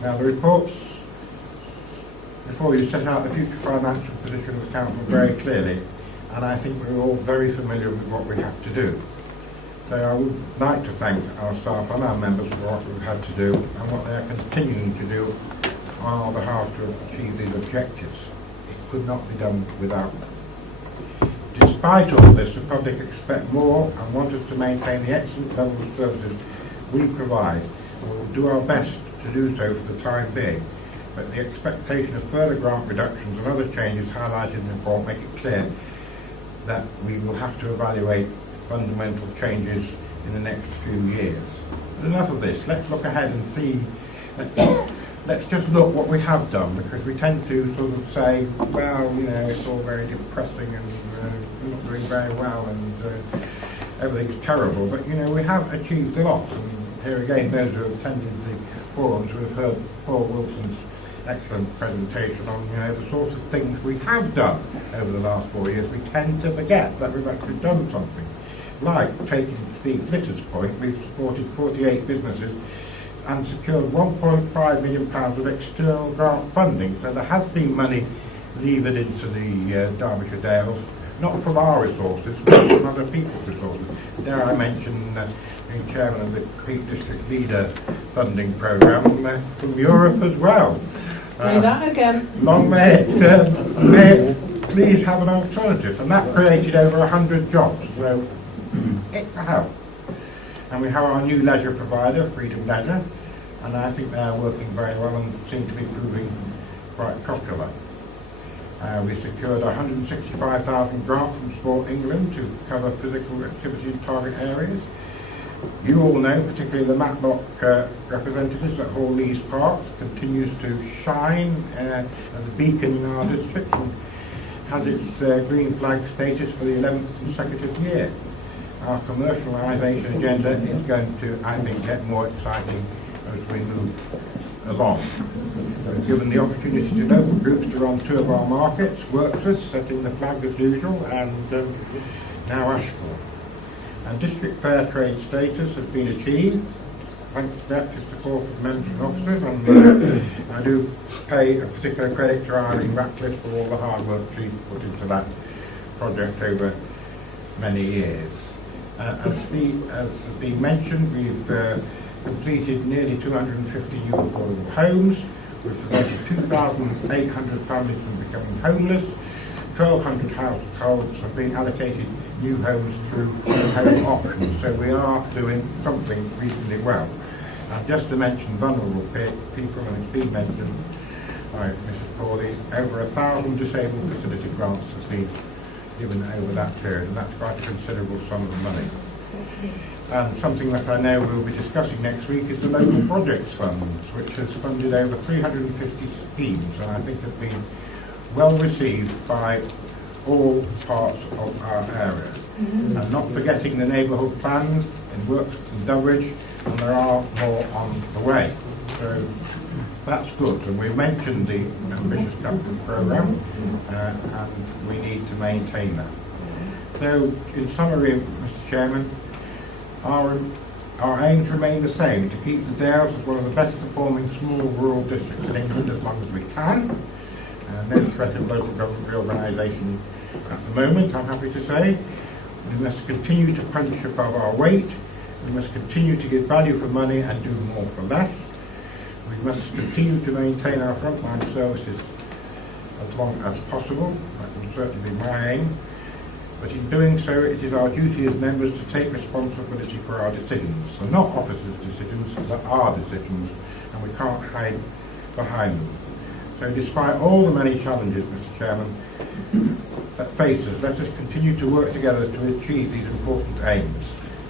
Now, the reports before you set out the future financial position of the council very clearly, and I think we're all very familiar with what we have to do. So I would like to thank our staff and our members for what we've had to do and what they are continuing to do on our behalf to achieve these objectives. It could not be done without them. Despite all this, the public expect more and want us to maintain the excellent level of services we provide, and we will do our best to do so for the time being. But the expectation of further grant reductions and other changes highlighted in the report make it clear that we will have to evaluate fundamental changes in the next few years. But enough of this. Let's look ahead and see. Let's just look what we have done, because we tend to sort of say, well, it's all very depressing and we're not doing very well and everything's terrible. But we have achieved a lot. And here again, those who have attended the forums will have heard Paul Wilson's excellent presentation on the sort of things we have done over the last 4 years. We tend to forget that we've actually done something. Like taking Steve Litter's point, we've supported 48 businesses and secured £1.5 million of external grant funding. So there has been money levered into the Derbyshire Dales, not from our resources, but from other people's resources. Dare I mention being chairman of the Peak District Leader funding programme from Europe as well. Say that again. Long may it please have an alternative. And that created over 100 jobs. So it's a help. And we have our new leisure provider, Freedom Leisure, and I think they are working very well and seem to be proving quite popular. We secured a £165,000 grant from Sport England to cover physical activity target areas. You all know, particularly the Matlock representatives, that Hall Lees Park continues to shine as a beacon in our district and has its green flag status for the 11th consecutive year. Our commercialisation agenda is going to, I think, get more exciting as we move along. We've given the opportunity to local groups to run 2 of our markets, Worksworth, setting the flag as usual, and now Ashford. And district fair trade status has been achieved, thanks to that, just the corporate mentoring officers, and I do pay a particular credit to Irene Ratcliffe for all the hard work she put into that project over many years. As has been mentioned, we've completed nearly 250 new affordable homes. We've prevented 2,800 families from becoming homeless. 1,200 households have been allocated new homes through home options. So we are doing something reasonably well. And just to mention vulnerable people, and it's been mentioned by Mrs. Pawley, over 1,000 disabled facility grants have been given over that period, and that's quite a considerable sum of money. And something that I know we'll be discussing next week is the Local Projects Funds, which has funded over 350 schemes, and I think have been well received by all parts of our area. And not forgetting the neighbourhood plans in Worksworth and Derbyshire, and there are more on the way. So that's good, and we mentioned the ambitious capital programme, and we need to maintain that. So, in summary, Mr. Chairman, our aims remain the same: to keep the Dales as one of the best performing small rural districts in England as long as we can. No threat of local government reorganisation at the moment, I'm happy to say. We must continue to punch above our weight. We must continue to give value for money and do more for less. We must continue to maintain our frontline services as long as possible. That will certainly be my aim. But in doing so, it is our duty as members to take responsibility for our decisions. So not officers' decisions, but our decisions, and we can't hide behind them. So despite all the many challenges, Mr. Chairman, that face us, let us continue to work together to achieve these important aims.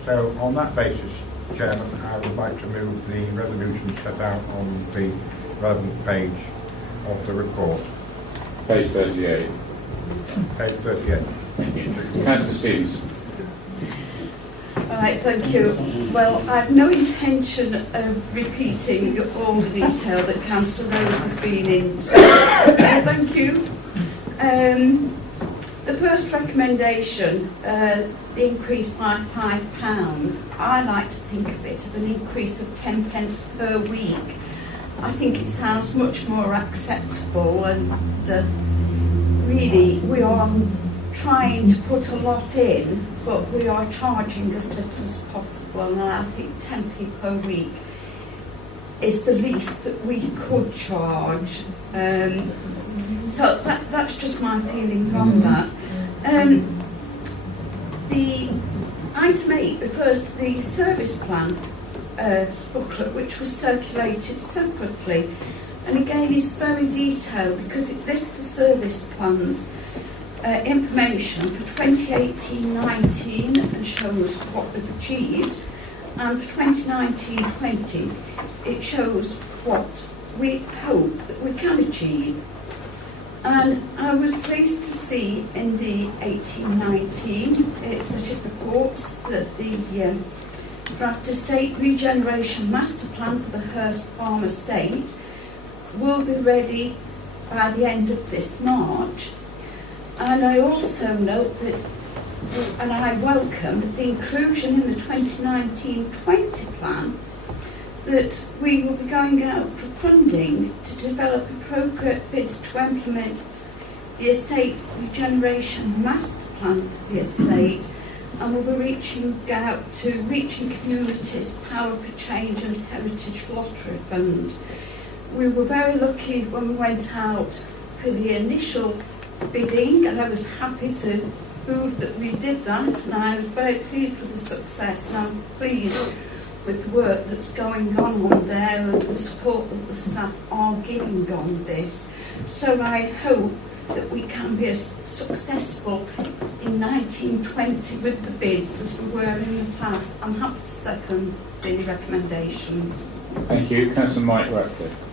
So on that basis, Chairman, I would like to move the resolution set out on the relevant page of the report. Page 38. Page 38. Councillor Stevens. All right, thank you. Well, I've no intention of repeating all the detail that Councillor Rose has been into. Thank you. The first recommendation, the increase by £5, I like to think of it as an increase of 10 pence per week. I think it sounds much more acceptable, and really we are trying to put a lot in, but we are charging as little as possible, and I think 10p per week is the least that we could charge. So that's just my feeling on that. The item 8 refers to the service plan booklet, which was circulated separately, and again is very detailed because it lists the service plans information for 2018-19 and shows what we've achieved, and for 2019-20 it shows what we hope that we can achieve. And I was pleased to see in the 18-19 that it reports that the draft estate regeneration master plan for the Hurst Farm estate will be ready by the end of this March. And I also note that, and I welcome the inclusion in the 2019-20 plan that we will be going out for funding to develop appropriate bids to implement the estate regeneration master plan for the estate, and we'll be reaching out to Reaching Communities, Power for Change and Heritage Lottery Fund. We were very lucky when we went out for the initial bidding, and I was happy to prove that we did that, and I was very pleased with the success, and I'm pleased with the work that's going on there and the support that the staff are giving on this. So I hope that we can be as successful in on 1920 with the bids that were in the past. I'm happy to second the recommendations. Thank you. Councillor Mike Ratcliffe.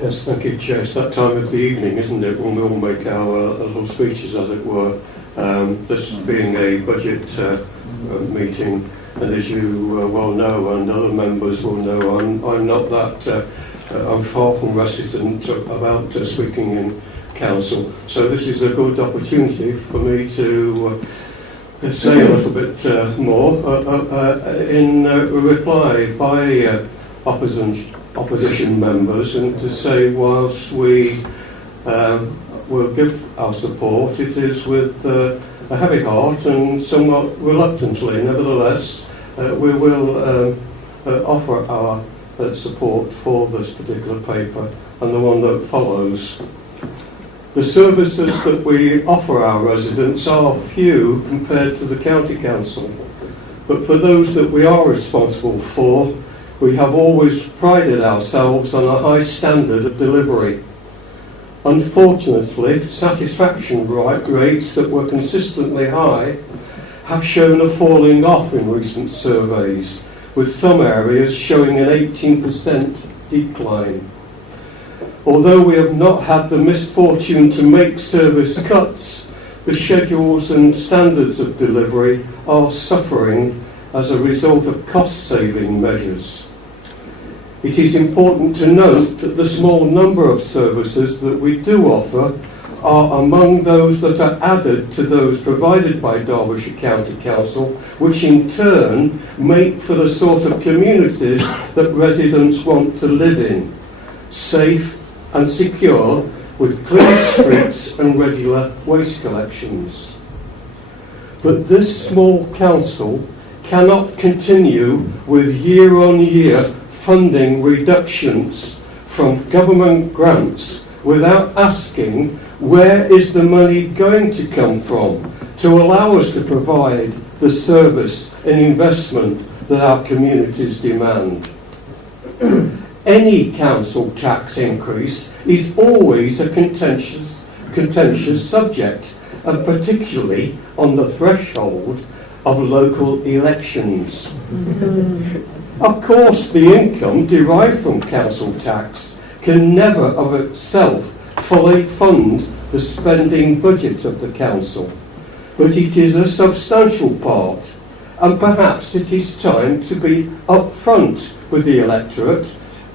Yes, thank you, Chair. It's that time of the evening, isn't it, when we all make our little speeches, as it were. This being a budget meeting, and as you well know, and other members will know, I'm not that, I'm far from reticent about speaking in council. So this is a good opportunity for me to say a little bit more in reply by opposition members, and to say whilst we will give our support, it is with a heavy heart and somewhat reluctantly. Nevertheless, we will offer our support for this particular paper and the one that follows. The services that we offer our residents are few compared to the County Council, but for those that we are responsible for, we have always prided ourselves on a high standard of delivery. Unfortunately, satisfaction rates that were consistently high have shown a falling off in recent surveys, with some areas showing an 18% decline. Although we have not had the misfortune to make service cuts, the schedules and standards of delivery are suffering as a result of cost-saving measures. It is important to note that the small number of services that we do offer are among those that are added to those provided by Derbyshire County Council, which in turn make for the sort of communities that residents want to live in, safe and secure, with clean streets and regular waste collections. But this small council cannot continue with year-on-year funding reductions from government grants without asking where is the money going to come from to allow us to provide the service and investment that our communities demand. Any council tax increase is always a contentious subject, and particularly on the threshold of local elections. Of course, the income derived from council tax can never of itself fully fund the spending budget of the council, but it is a substantial part, and perhaps it is time to be upfront with the electorate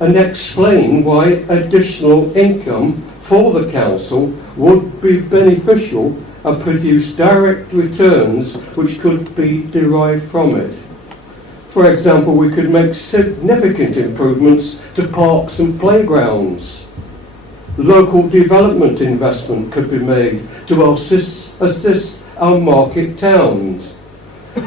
and explain why additional income for the council would be beneficial and produce direct returns which could be derived from it. For example, we could make significant improvements to parks and playgrounds. Local development investment could be made to assist our market towns.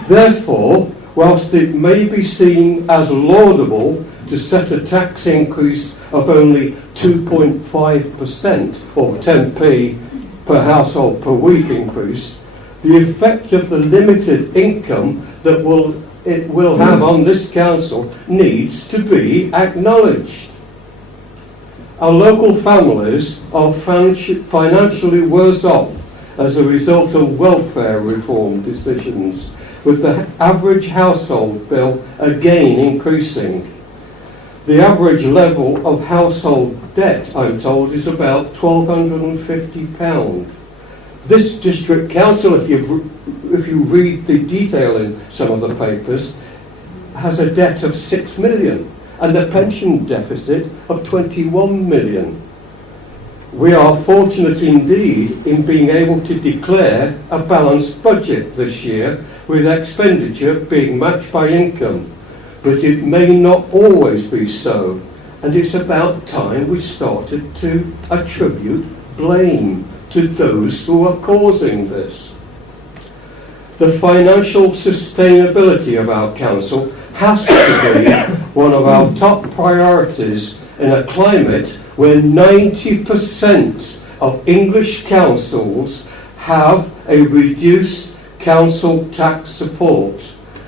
Therefore, whilst it may be seen as laudable to set a tax increase of only 2.5% or 10p per household per week increase, the effect of the limited income that it will have on this council needs to be acknowledged. Our local families are financially worse off as a result of welfare reform decisions, with the average household bill again increasing. The average level of household debt, I'm told, is about £1,250. This district council, if you read the detail in some of the papers, has a debt of 6 million and a pension deficit of 21 million. We are fortunate indeed in being able to declare a balanced budget this year, with expenditure being matched by income. But it may not always be so, and it's about time we started to attribute blame to those who are causing this. The financial sustainability of our council has to be one of our top priorities in a climate where 90% of English councils have a reduced council tax support,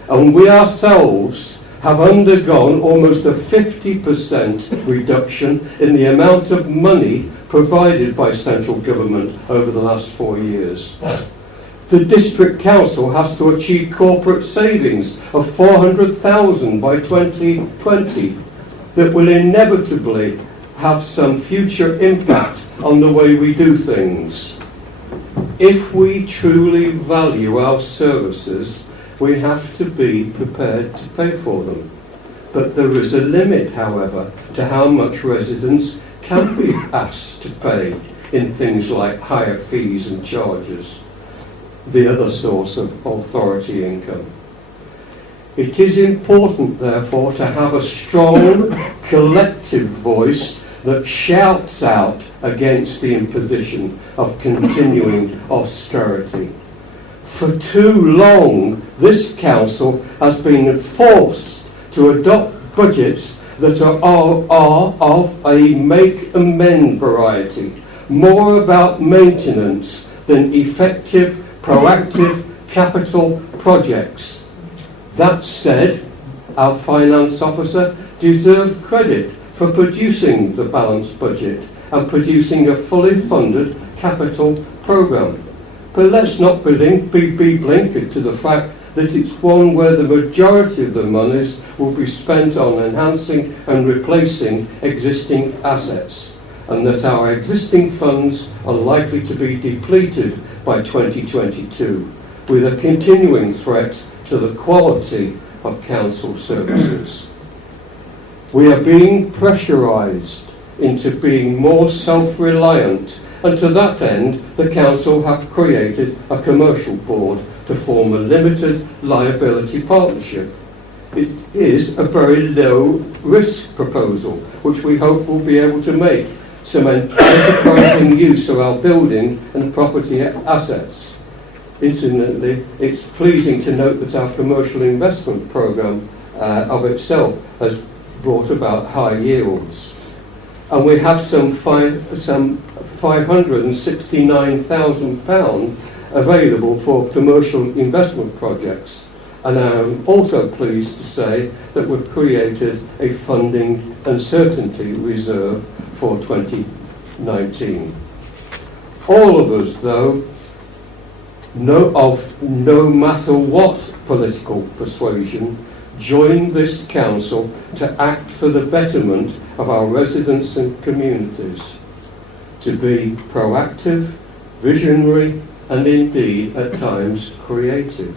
and we ourselves have undergone almost a 50% reduction in the amount of money provided by central government over the last 4 years. The District Council has to achieve corporate savings of 400,000 by 2020 that will inevitably have some future impact on the way we do things. If we truly value our services, we have to be prepared to pay for them. But there is a limit, however, to how much residents can be asked to pay in things like higher fees and charges, the other source of authority income. It is important, therefore, to have a strong collective voice that shouts out against the imposition of continuing austerity. For too long, this council has been forced to adopt budgets that are of a make-and-mend variety, more about maintenance than effective, proactive capital projects. That said, our finance officer deserved credit for producing the balanced budget and producing a fully funded capital programme. But let's not be blinkered to the fact that it's one where the majority of the monies will be spent on enhancing and replacing existing assets, and that our existing funds are likely to be depleted by 2022, with a continuing threat to the quality of council services. We are being pressurised into being more self-reliant, and to that end the council have created a commercial board to form a limited liability partnership. It is a very low risk proposal which we hope will be able to make some enterprising use of our building and property assets. Incidentally, it's pleasing to note that our commercial investment programme of itself has brought about high yields. And we have some £569,000 available for commercial investment projects. And I'm also pleased to say that we've created a funding uncertainty reserve for 2019. All of us, though, no matter what political persuasion, join this council to act for the betterment of our residents and communities, to be proactive, visionary, and indeed at times creative.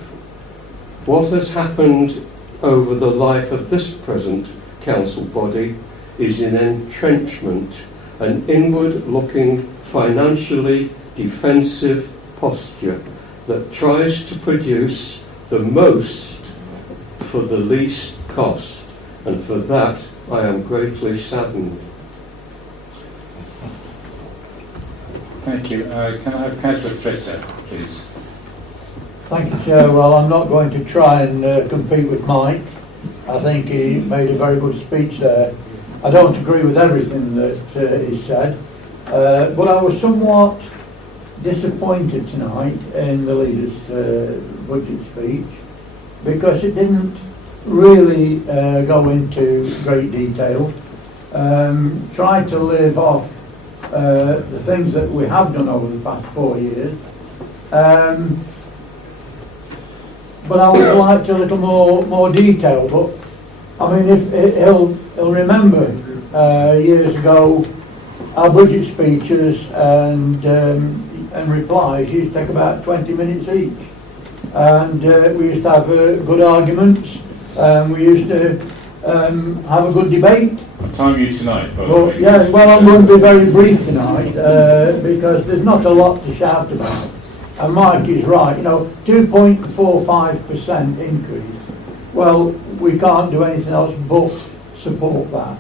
What has happened over the life of this present council body is an entrenchment, an inward-looking, financially defensive posture that tries to produce the most for the least cost, and for that I am greatly saddened. Thank you. Can I have Councillor Strickler, please? Thank you, Chair. Well, I'm not going to try and compete with Mike. I think he made a very good speech there. I don't agree with everything that he said, but I was somewhat disappointed tonight in the leader's budget speech because it didn't really go into great detail. Tried to live off the things that we have done over the past 4 years. But I would like a little more detail. But I mean, if he'll remember years ago, our budget speeches and replies used to take about 20 minutes each, and we used to have good arguments. We used to have a good debate. I'll time you tonight, by the way. Yes, well, I'm going to be very brief tonight because there's not a lot to shout about. And Mike is right, 2.45% increase. Well, we can't do anything else but support that.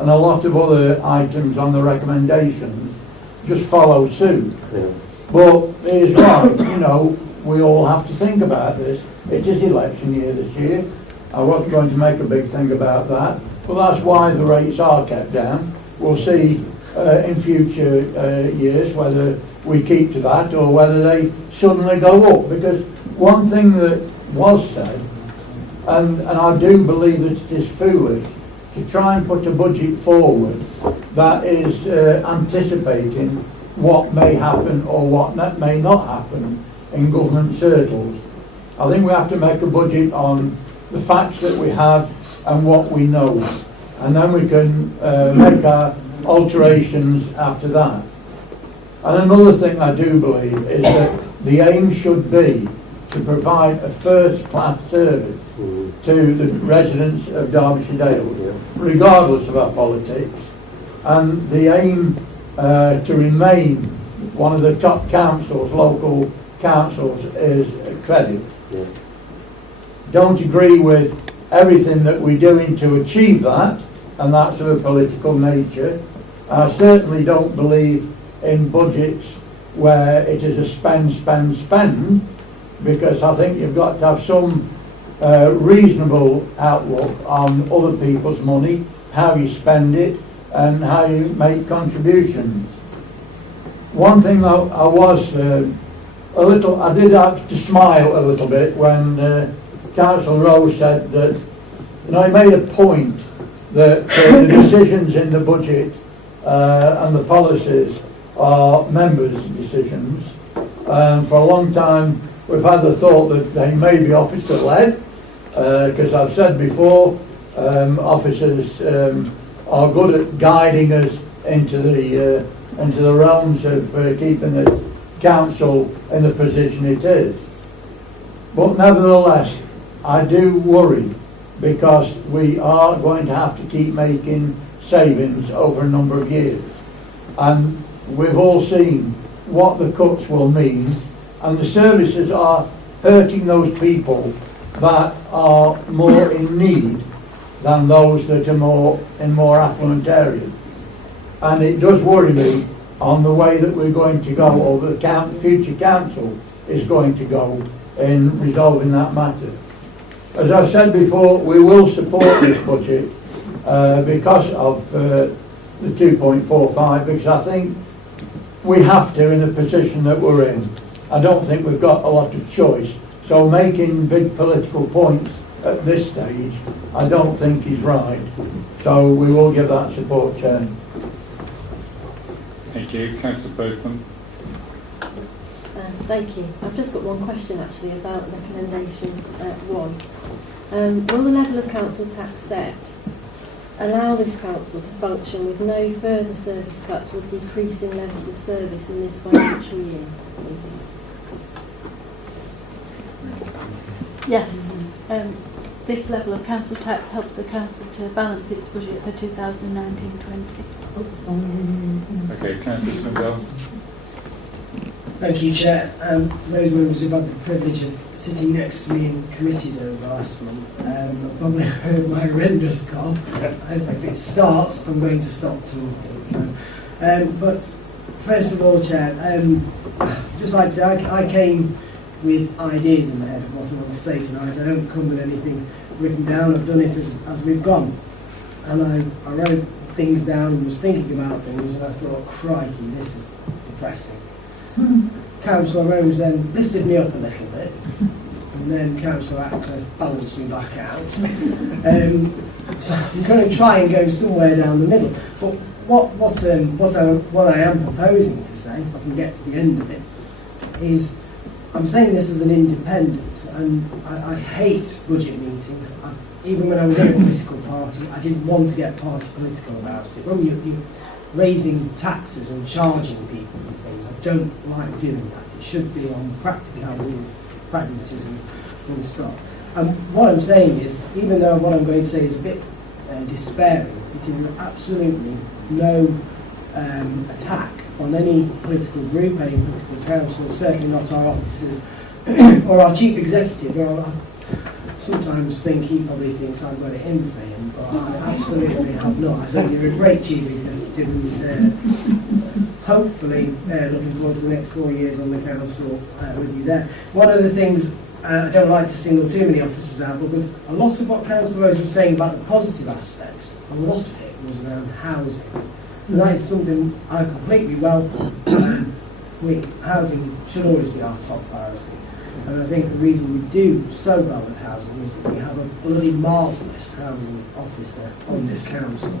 And a lot of other items on the recommendations just follow suit. Yeah. But he's right, we all have to think about this. It is election year this year. I wasn't going to make a big thing about that. But that's why the rates are kept down. We'll see in future years whether we keep to that or whether they suddenly go up. Because one thing that was said, and I do believe that it is foolish, to try and put a budget forward that is anticipating what may happen or what may not happen in government circles. I think we have to make a budget on the facts that we have and what we know, and then we can make our alterations after that. And another thing I do believe is that the aim should be to provide a first-class service to the residents of Derbyshire Dales, regardless of our politics, and the aim to remain one of the top councils, local councils, is credit. Don't agree with everything that we're doing to achieve that, and that's of a political nature. I certainly don't believe in budgets where it is a spend, because I think you've got to have some reasonable outlook on other people's money, how you spend it, and how you make contributions. One thing though, I did have to smile a little bit when Councillor Rose said that, he made a point that the decisions in the budget and the policies are members' decisions. For a long time we've had the thought that they may be officer-led, because I've said before, officers are good at guiding us into the realms of keeping the council in the position it is. But nevertheless, I do worry, because we are going to have to keep making savings over a number of years. And we've all seen what the cuts will mean, and the services are hurting those people that are more in need than those that are in more affluent areas. And it does worry me on the way that we're going to go, or the future council is going to go in resolving that matter. As I said before, we will support this budget because of the 2.45, because I think we have to in the position that we're in. I don't think we've got a lot of choice. So making big political points at this stage, I don't think is right. So we will give that support, Chair. Thank you. Councillor Botham. Thank you. I've just got one question actually about recommendation 1. Will the level of council tax set allow this council to function with no further service cuts or decreasing levels of service in this financial year, please? Yes. This level of council tax helps the council to balance its budget for 2019-20. Okay, Councillor Swindell. Thank you, Chair. Those members who've had the privilege of sitting next to me in committees over the last month have probably heard my horrendous cough. If it starts, I'm going to stop talking. So, but first of all, Chair, just like to say, I came with ideas in my head of what I want to say tonight. I don't come with anything written down. I've done it as we've gone. And I wrote things down and was thinking about things, and I thought, crikey, this is depressing. Councillor Rose then lifted me up a little bit, and then Councillor Ratcliffe balanced me back out. So I'm going to try and go somewhere down the middle. But what I am proposing to say, if I can get to the end of it, is I'm saying this as an independent, and I hate budget meetings. Even when I was in a political party, I didn't want to get party political about it. When you're raising taxes and charging people and things, I don't like doing that. It should be on practicalities, pragmatism, full stop. And what I'm saying is, even though what I'm going to say is a bit despairing, it is absolutely no attack on any political group, any political council, certainly not our officers or our chief executive. I sometimes think he probably thinks I've got it in for him, but I absolutely have not. I think you're a great chief executive who's hopefully looking forward to the next 4 years on the council with you there. One of the things, I don't like to single too many officers out, but with a lot of what Councillor Rose was saying about the positive aspects, a lot of it was around housing. And that is something I completely welcome. Housing should always be our top priority. And I think the reason we do so well with housing is that we have a bloody marvellous housing officer on this council.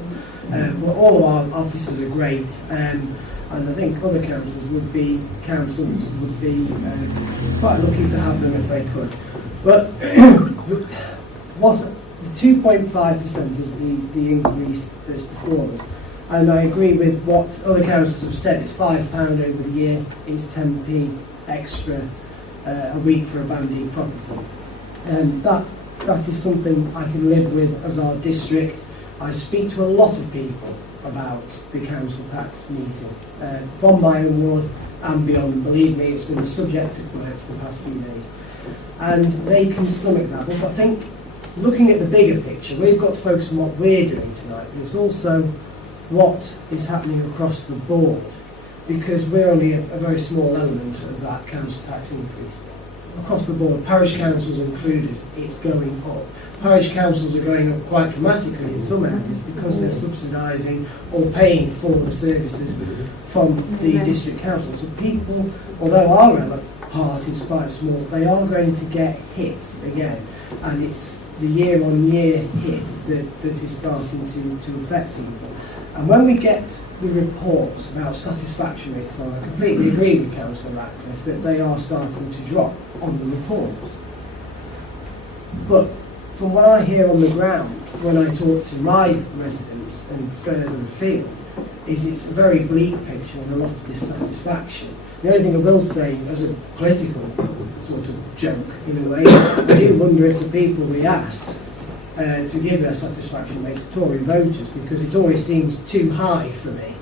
Well, all of our officers are great. and I think other councils would be quite lucky to have them if they could. But what the 2.5% is the increase that's before us, and I agree with what other councils have said. It's £5 over the year. It's 10p extra a week for abandoned property, and that is something I can live with as our district. I speak to a lot of people about the council tax meeting, from my own ward and beyond. Believe me, it's been the subject of work for the past few days. And they can stomach that. But I think, looking at the bigger picture, we've got to focus on what we're doing tonight, but it's also what is happening across the board, because we're only a very small element of that council tax increase. Across the board, parish councils included, it's going up. Parish councils are going up quite dramatically in some areas because they're subsidising or paying for the services from the district council. So people, although our part is quite small, they are going to get hit again, and it's the year-on-year hit that is starting to affect people. And when we get the reports about satisfaction rates, so I completely agree with Councillor Ratcliffe that they are starting to drop on the reports. But from what I hear on the ground, when I talk to my residents and further afield, is it's a very bleak picture and a lot of dissatisfaction. The only thing I will say, as a political sort of joke in a way, I do wonder if the people we ask to give their satisfaction rate to Tory voters, because it always seems too high for me,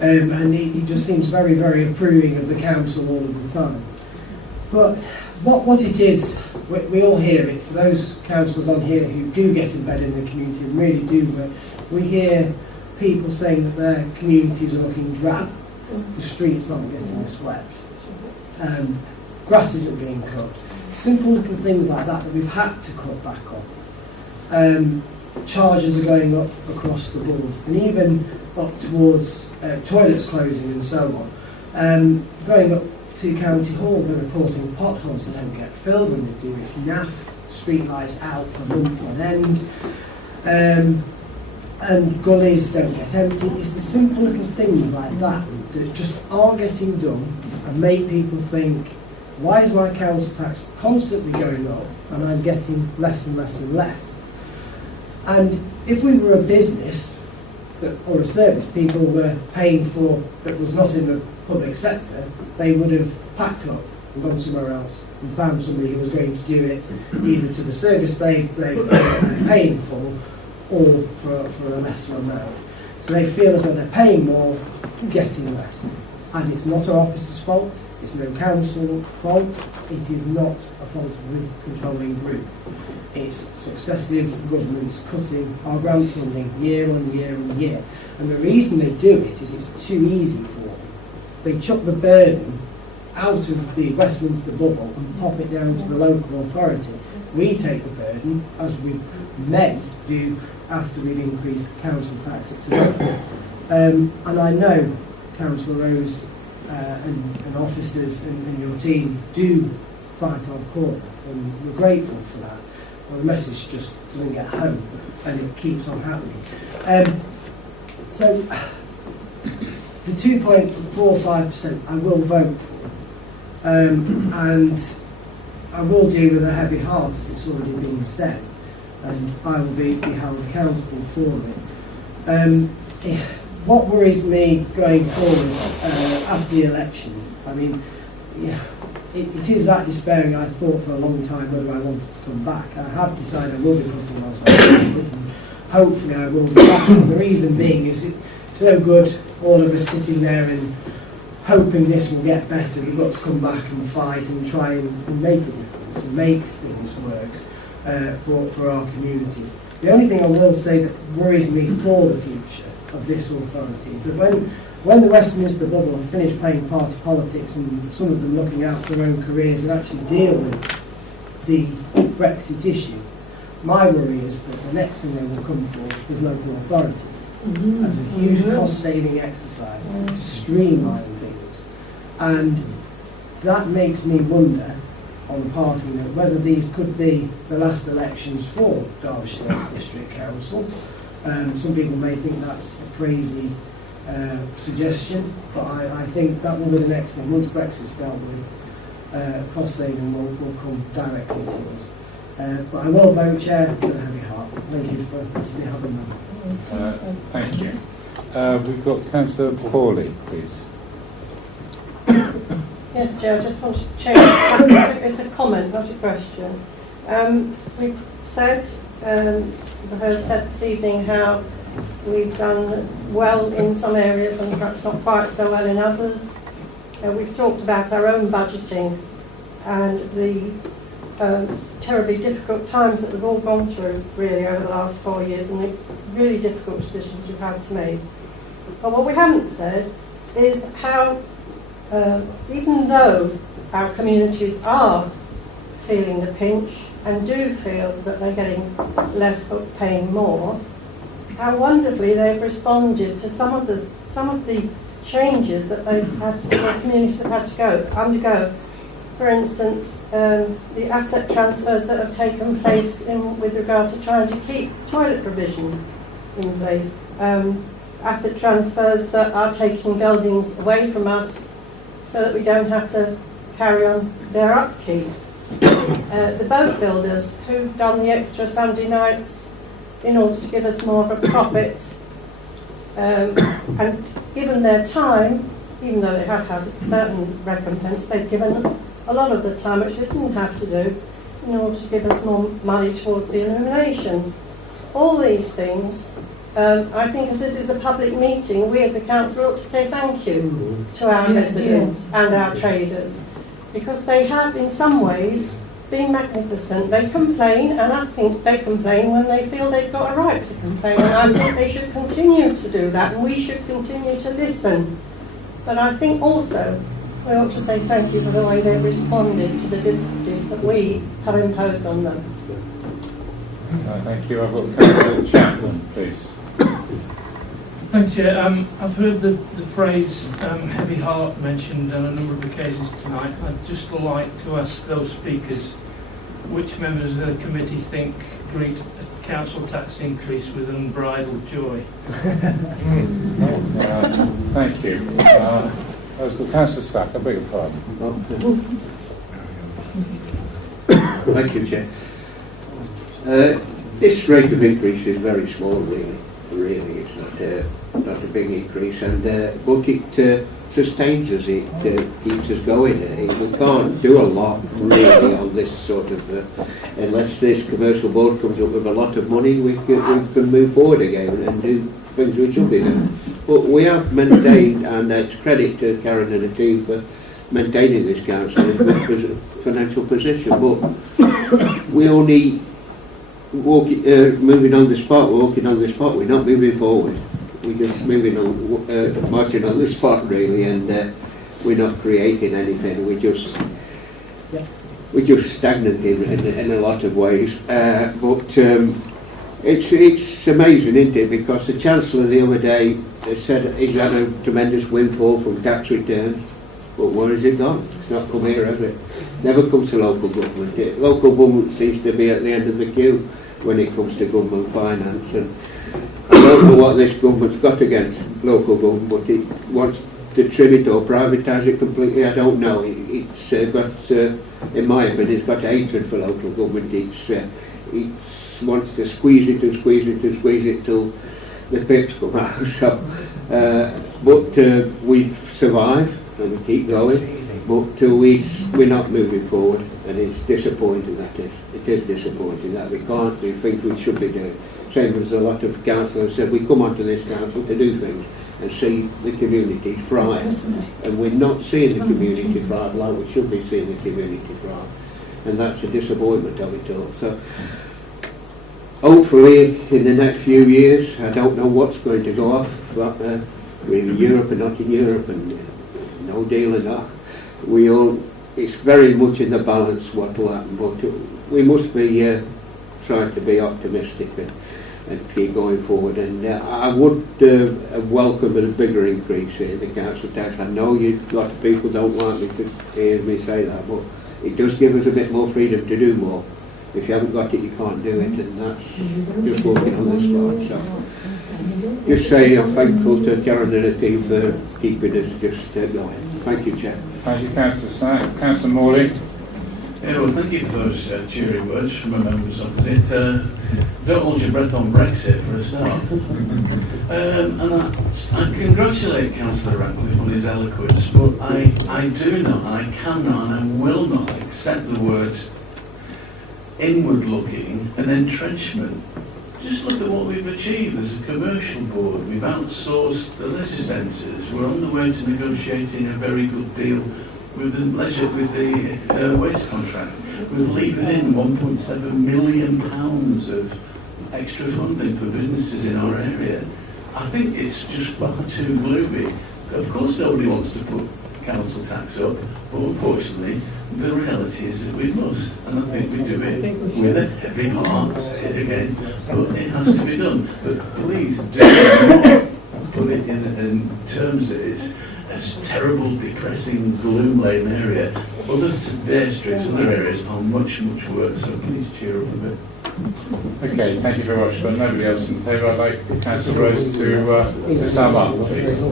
and he just seems very, very approving of the council all of the time. But what it is, we all hear it. For those councillors on here who do get embedded in the community and really do work, we hear people saying that their communities are looking drab. The streets aren't getting swept. Grass isn't being cut. Simple little things like that we've had to cut back on. Charges are going up across the board, and even up towards toilets closing and so on. Going up to County Hall, they're reporting potholes that don't get filled when they do. It's naff, streetlights out for months on end, and gullies don't get emptied. It's the simple little things like that that just aren't getting done and make people think, why is my council tax constantly going up and I'm getting less and less and less? And if we were a business or a service people were paying for that was not in the public sector, they would have packed up and gone somewhere else and found somebody who was going to do it either to the service they're paying for or for a lesser amount. So they feel as though they're paying more, getting less. And it's not our officers' fault, it's no council fault, it is not a fault of the controlling group. It's successive governments cutting our grant funding year on year on year. And the reason they do it is it's too easy for them. They chuck the burden out of the Westminster bubble and pop it down to the local authority. We take the burden, as we may do after we've increased council tax today. And I know Councillor Rose and officers and your team do fight our corner, and we're grateful for that. Well, the message just doesn't get home, and it keeps on happening. So the 2.45% I will vote for, and I will do with a heavy heart, as it's already been said, and I will be held accountable for it. What worries me going forward after the election, I mean, yeah, it is that despairing. I thought for a long time whether I wanted to come back. I have decided I will be putting myself forward, and hopefully I will be back. And the reason being is it's no good all of us sitting there and hoping this will get better. We've got to come back and fight and try and make a difference and make things work for our communities. The only thing I will say that worries me for the future of this authority is that when the Westminster bubble have finished playing party politics and some of them looking out for their own careers and actually deal with the Brexit issue, my worry is that the next thing they will come for is local authorities. As a huge cost-saving exercise to streamline things. And that makes me wonder, on the party note, whether these could be the last elections for Derbyshire Dales District Council. Some people may think that's a crazy suggestion, but I think that will be the next thing. Once Brexit's dealt with, cost saving will come directly to us. But I will vote, Chair, with a heavy heart. Thank you for letting me have a moment. Thank you. We've got Councillor Pawley, please. Yes, Chair, I just want to change. It's a comment, not a question. We've said, we've heard said this evening how we've done well in some areas and perhaps not quite so well in others. We've talked about our own budgeting and the terribly difficult times that we've all gone through really over the last 4 years and the really difficult decisions we've had to make. But what we haven't said is how, even though our communities are feeling the pinch and do feel that they're getting less but paying more, how wonderfully they've responded to some of the changes that they've had to, their communities have had to undergo. For instance, the asset transfers that have taken place with regard to trying to keep toilet provision in place. Asset transfers that are taking buildings away from us so that we don't have to carry on their upkeep. The boat builders who've done the extra Sunday nights in order to give us more of a profit, and given their time, even though they have had a certain recompense, they've given a lot of the time which they didn't have to do in order to give us more money towards the illuminations. All these things, I think as this is a public meeting, we as a council ought to say thank you to our residents and our traders, because they have in some ways been magnificent. They complain, and I think they complain when they feel they've got a right to complain, and I think they should continue to do that, and we should continue to listen. But I think also we ought to say thank you for the way they've responded to the difficulties that we have imposed on them. Thank you. I've got Councillor Chapman, please. Thanks, Chair. I've heard the phrase heavy heart mentioned on a number of occasions tonight. I'd just like to ask those speakers which members of the committee think greet a council tax increase with unbridled joy. Thank you. Councillor Stack, I beg your pardon. Thank you, Chair. This rate of increase is very small, really. Really, it's not a big increase, and but it sustains us. It keeps us going. We can't do a lot really on this sort of unless this commercial board comes up with a lot of money. We can move forward again and do things we should be doing. But we have maintained, and it's credit to Karen and the team for maintaining this council in a good financial position. But we only moving on the spot, walking on the spot. We're not moving forward. We're just moving on, marching on the spot really, and we're not creating anything. We're just stagnant in a lot of ways. But it's amazing, isn't it? Because the Chancellor the other day said he's had a tremendous windfall from tax returns. But where has it gone? It's not come here, has it? Never comes to local government. Local government seems to be at the end of the queue when it comes to government finance. And I don't know what this government's got against local government, but it wants to trim it or privatise it completely. I don't know. It's got, in my opinion, it's got hatred for local government. It wants to squeeze it and squeeze it and squeeze it till the pips come out. So, but we've survived. And we keep going, but we're not moving forward, and it's disappointing, that is. It is disappointing that we can't do things we should be doing. Same as a lot of councillors said, we come onto this council to do things and see the community thrive. And we're not seeing the community thrive like we should be seeing the community thrive. And that's a disappointment of it all. So hopefully in the next few years, I don't know what's going to go off, but we're in Europe and not in Europe, and no deal or not. It's very much in the balance what will happen, but we must be trying to be optimistic and keep going forward. And I would welcome a bigger increase in the council tax. I know a lot of people don't want me to hear me say that, but it does give us a bit more freedom to do more. If you haven't got it, you can't do it, and that's just walking on the spot. So just say I'm thankful to Karen and her team for keeping us just going. Thank you, Chair. Thank you, Councillor Snack. Councillor Morley. Yeah, well, thank you for those cheery words from the members opposite. Don't hold your breath on Brexit for a start. And I congratulate Councillor Ratcliffe on his eloquence, but I do not, and I cannot, and I will not accept the words inward-looking and entrenchment. Just look at what we've achieved as a commercial board. We've outsourced the leisure centres. We're on the way to negotiating a very good deal with the waste contract. We're leaving in £1.7 million of extra funding for businesses in our area. I think it's just far too gloomy. Of course nobody wants to put council tax up, but unfortunately the reality is that we must, and I think we do it with a heavy heart, say it again, but it has to be done. But please do not put it in terms that it's a terrible, depressing, gloom-laden area. Other districts, other areas are much, much worse, so please cheer up a bit. Okay, thank you very much. But nobody else on the table. I'd like Councillor Rose to sum up, please.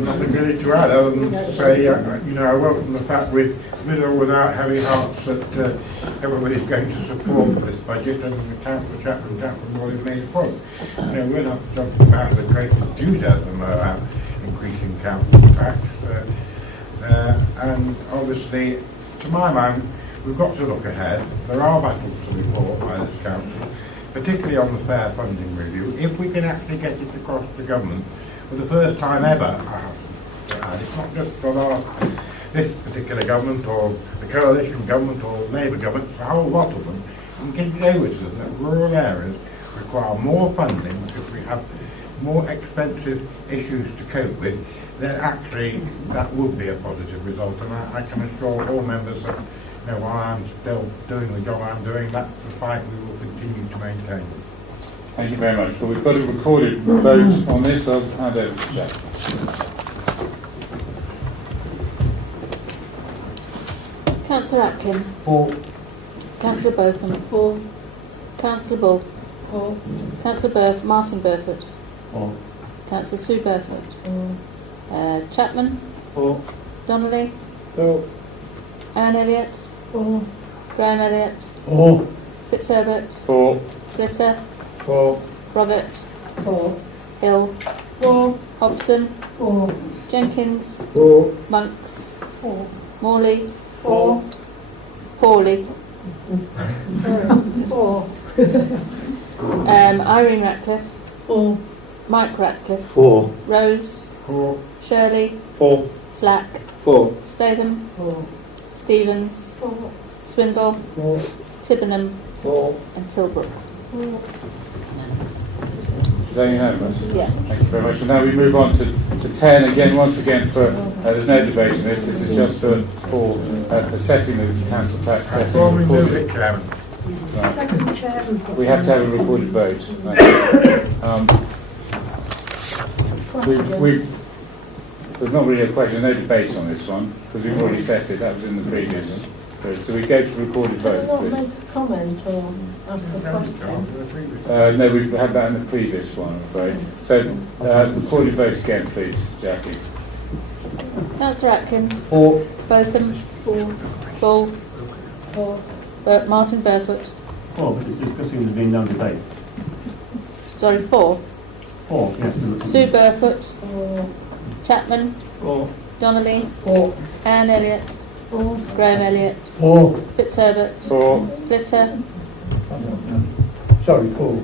Nothing really to add other than say, I welcome the fact with or without heavy hearts that everybody's going to support this budget, and the Councillor Chapman already made a point. We're not talking about the great enthusiasm about increasing council tax, and obviously, to my mind, we've got to look ahead. There are battles to be fought by this council, particularly on the fair funding review. If we can actually get it across the government for the first time ever, it's not just for this particular government or the coalition government or Labour government, it's a whole lot of them, and get it over to them that rural areas require more funding because we have more expensive issues to cope with, then actually that would be a positive result. And I can assure all members that while I'm still doing the job I'm doing, that's the fight we will continue to maintain. Thank you very much. Well, we've got a recorded vote on this. I'll hand over to Jack. Councillor Atkin. For. Councillor Botham. For. Councillor Bull. For. Councillor Martin Burford. For. Councillor Sue Burford. Chapman. For. Donnelly. For. Anne Elliott. For. Graham Elliott. For. Fitzherbert. For. Glitter. For. Robert. For. Hill. For. Hobson. For. Jenkins. For. Monks. For. Morley. For. Hawley. For. Irene Ratcliffe. For. Mike Ratcliffe. For. Rose. For. Shirley. For. Slack. For. Statham. For. Stevens. For. Swingle. For. Tibbenham. For. And Tilbrook. Is that unanimous? Yeah. Thank you very much. And now we move on to 10 again. Once again, for there's no debate on this. This is just for setting the council tax setting. Before we move it, Chairman. Right. Second, Chair. We have to have a recorded vote. There's not really a question, no debate on this one, because we've already set it. That was in the previous vote. So we go to recorded vote. Can I not Please. make a comment or ask a question? No, we've had that in the previous one, I'm afraid. So, recorded vote again, please, Jackie. Councillor Atkin. For. Botham. For. Bull. For. Martin Burfoot. Oh, but it's discussing there being no debate. Sorry, 4. Oh, yes. Sue Burfoot. Chapman. For. Donnelly. For. Anne Elliott. For. Graham Elliott. For. Fitzherbert. For. Glitter. Sorry, for.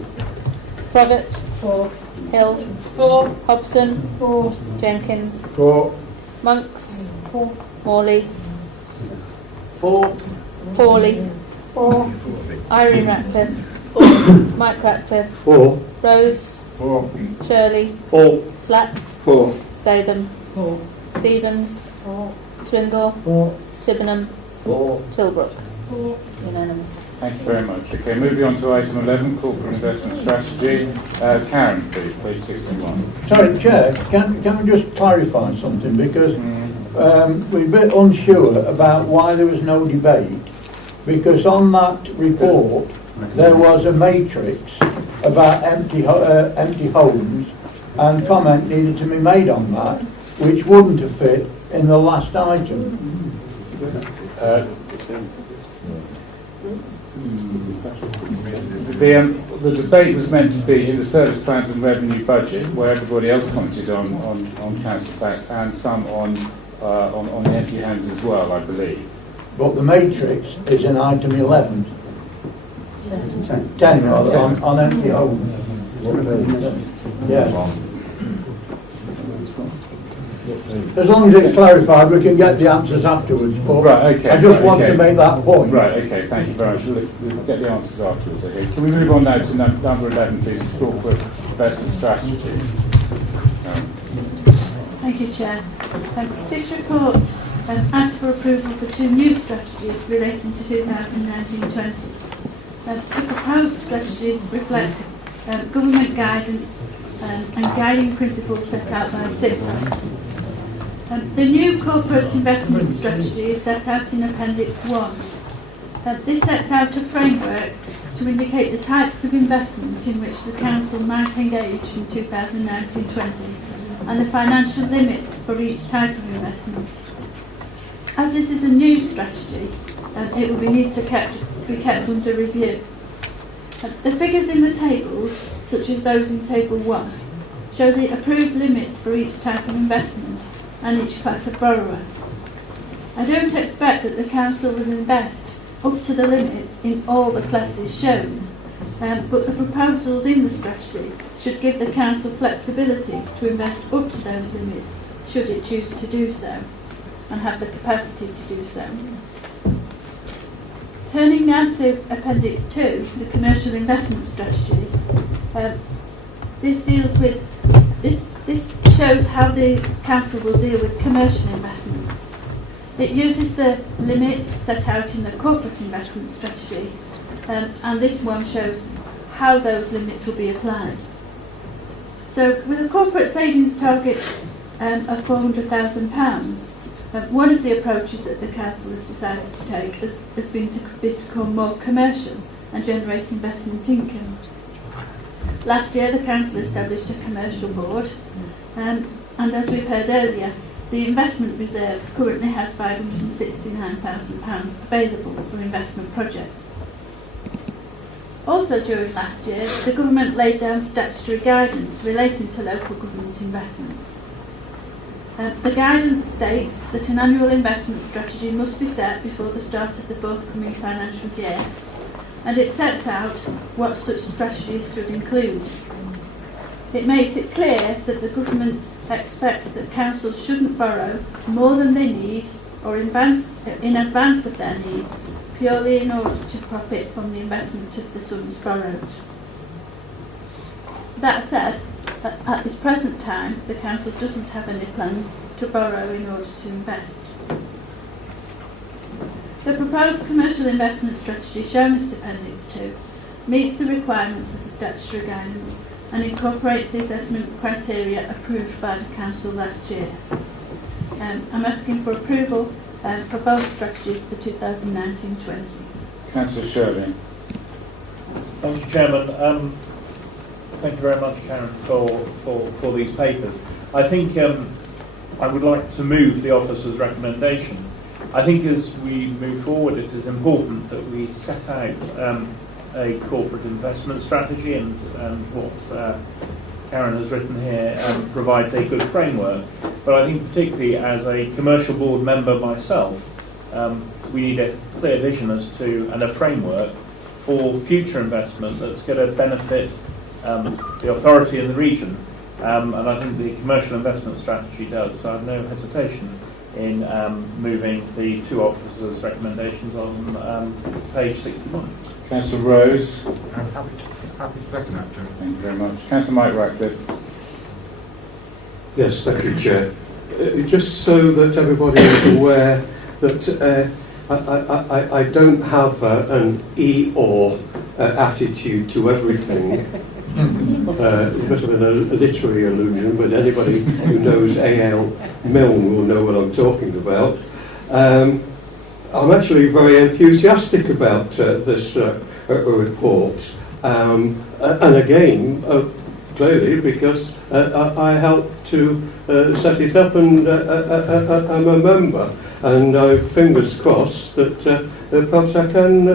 Froggatt. For. Hill. For. Hobson. For. Jenkins. For. Monks. For. Morley. For. Hawley. For. Irene Ratcliffe. Mike Ratcliffe. For. Rose. For. Shirley. For. Slack. For. Statham. For. Stevens. For. Swingle. For. Tibbenham. For. Tilbrook. For. Unanimous. Thank you very much. Okay, moving on to item 11, corporate investment strategy. Karen, please, page 61. Sorry, Chair, can we just clarify something? Because we're a bit unsure about why there was no debate. Because on that report, there was a matrix about empty homes, and comment needed to be made on that, which wouldn't have fit in the last item. The debate was meant to be in the service plans and revenue budget, where everybody else commented on council tax and some on the empty hands as well, I believe. But the matrix is in item 11. 10 rather, on empty homes. Yeah. As long as it's clarified, we can get the answers afterwards. But right, okay. I just want to make that point. Right, okay, thank you very much. We'll get the answers afterwards, okay. Can we move on now to number 11, please, corporate investment strategy? Thank you, Chair. This report asks for approval for 2 new strategies relating to 2019-20. The proposed strategies reflect government guidance and guiding principles set out by CIPA. The new corporate investment strategy is set out in Appendix 1. This sets out a framework to indicate the types of investment in which the Council might engage in 2019-20 and the financial limits for each type of investment. As this is a new strategy, it will need to be kept under review. The figures in the tables, such as those in Table 1, show the approved limits for each type of investment and each class of borrower. I don't expect that the Council will invest up to the limits in all the classes shown, but the proposals in the strategy should give the Council flexibility to invest up to those limits should it choose to do so, and have the capacity to do so. Turning now to Appendix 2, the commercial investment strategy. This shows how the Council will deal with commercial investments. It uses the limits set out in the corporate investment strategy, and this one shows how those limits will be applied. So with a corporate savings target of £400,000, one of the approaches that the Council has decided to take has been to become more commercial and generate investment income. Last year the Council established a commercial board, and as we've heard earlier, the investment reserve currently has £569,000 available for investment projects. Also during last year, the Government laid down statutory guidance relating to local government investments. The guidance states that an annual investment strategy must be set before the start of the forthcoming financial year, and it sets out what such strategies should include. It makes it clear that the Government expects that councils shouldn't borrow more than they need or in advance of their needs, purely in order to profit from the investment of the sums borrowed. That said, at this present time, the Council doesn't have any plans to borrow in order to invest. The proposed commercial investment strategy shown as Appendix 2 meets the requirements of the statutory guidance and incorporates the assessment criteria approved by the Council last year. I'm asking for approval for both strategies for 2019-20. Councillor Shirley. Thank you, Chairman. Thank you very much, Karen, for these papers. I think I would like to move the officer's recommendation. I think as we move forward, it is important that we set out a corporate investment strategy, and what Karen has written here provides a good framework. But I think particularly as a commercial board member myself, we need a clear vision as to, and a framework for future investment that's going to benefit the authority in the region, and I think the commercial investment strategy does. So I have no hesitation in moving the 2 officers' recommendations on page 61. Councillor Rose. I'm happy to second that, Chair. Thank you very much. Councillor Mike Ratcliffe. Yes, thank you, Chair. Just so that everybody is aware that I don't have an E-or attitude to everything. It must have been a literary allusion, but anybody who knows A.L. Milne will know what I'm talking about. I'm actually very enthusiastic about this report, And again, clearly, because I helped to set it up, and I'm a member, and fingers crossed that perhaps I can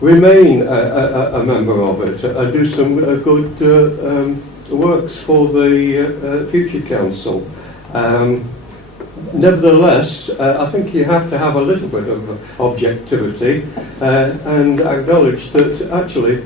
remain a member of it and do some good works for the future council. Nevertheless, I think you have to have a little bit of objectivity and acknowledge that actually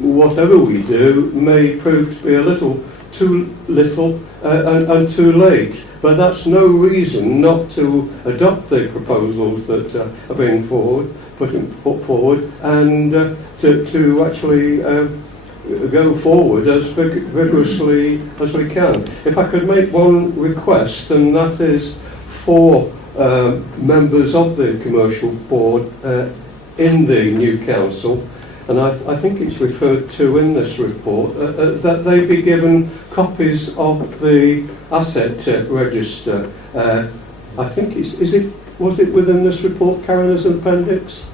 whatever we do may prove to be a little too little and too late. But that's no reason not to adopt the proposals that are being put forward and to actually go forward as vigorously as we can. If I could make one request, and that is for members of the commercial board in the new council, and I think it's referred to in this report, that they be given copies of the asset register. I think was it within this report, Karen, as an appendix?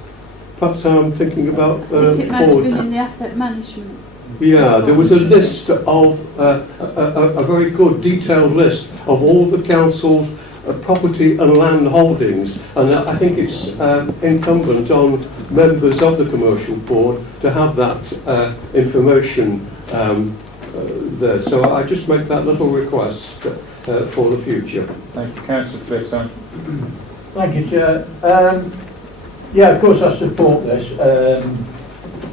Perhaps I'm thinking about I think it might have been in the asset management. Yeah, there was a list of a very good detailed list of all the council's property and land holdings, and I think it's incumbent on members of the commercial board to have that information there. So I just make that little request for the future. Thank you, Councillor Flitton. Thank you, Chair. Yeah, of course I support this,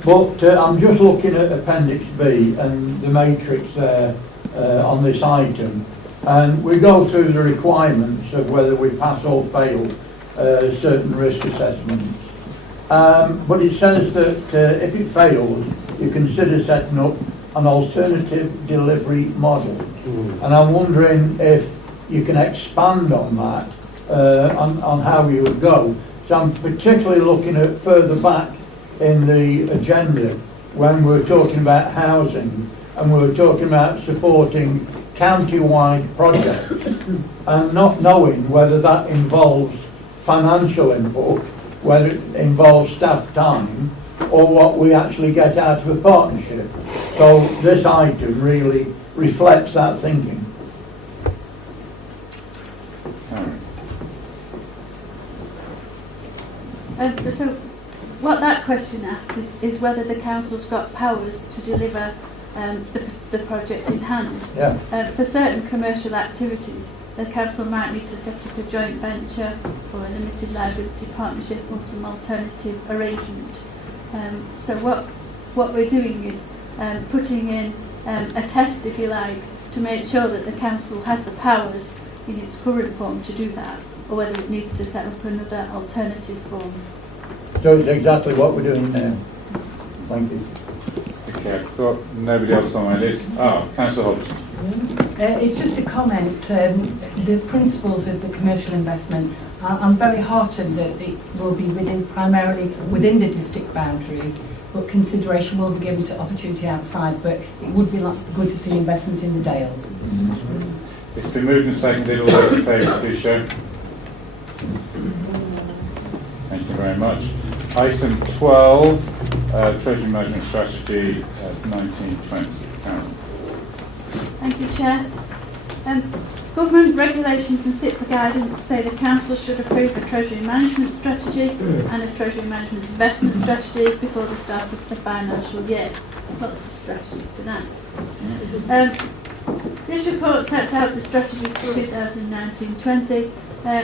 but I'm just looking at Appendix B and the matrix there on this item, and we go through the requirements of whether we pass or fail certain risk assessments. But it says that if it fails, you consider setting up an alternative delivery model. And I'm wondering if you can expand on that, on how you would go. So I'm particularly looking at further back in the agenda when we're talking about housing and we're talking about supporting county-wide projects and not knowing whether that involves financial input, whether it involves staff time, or what we actually get out of a partnership. So this item really reflects that thinking. So what that question asks is whether the council's got powers to deliver the project in hand. Yeah. For certain commercial activities, the council might need to set up a joint venture or a limited liability partnership or some alternative arrangement. So what we're doing is putting in a test, if you like, to make sure that the council has the powers in its current form to do that, or whether it needs to set up another alternative form. So it's exactly what we're doing now. Thank you. Okay, I've got nobody else on my list. Councillor Hobbs. It's just a comment. The principles of the commercial investment, I'm very heartened that it will be primarily within the district boundaries, but consideration will be given to opportunity outside, but it would be good to see investment in the Dales. It's been moved and seconded. All those in favour, please show. Thank you very much. Item 12, Treasury Management Strategy 1920. Karen. Thank you, Chair. Government regulations and SIPA guidance say the Council should approve a Treasury Management Strategy and a Treasury Management Investment Strategy before the start of the financial year. Lots of strategies tonight. This report sets out the strategies for 2019-20,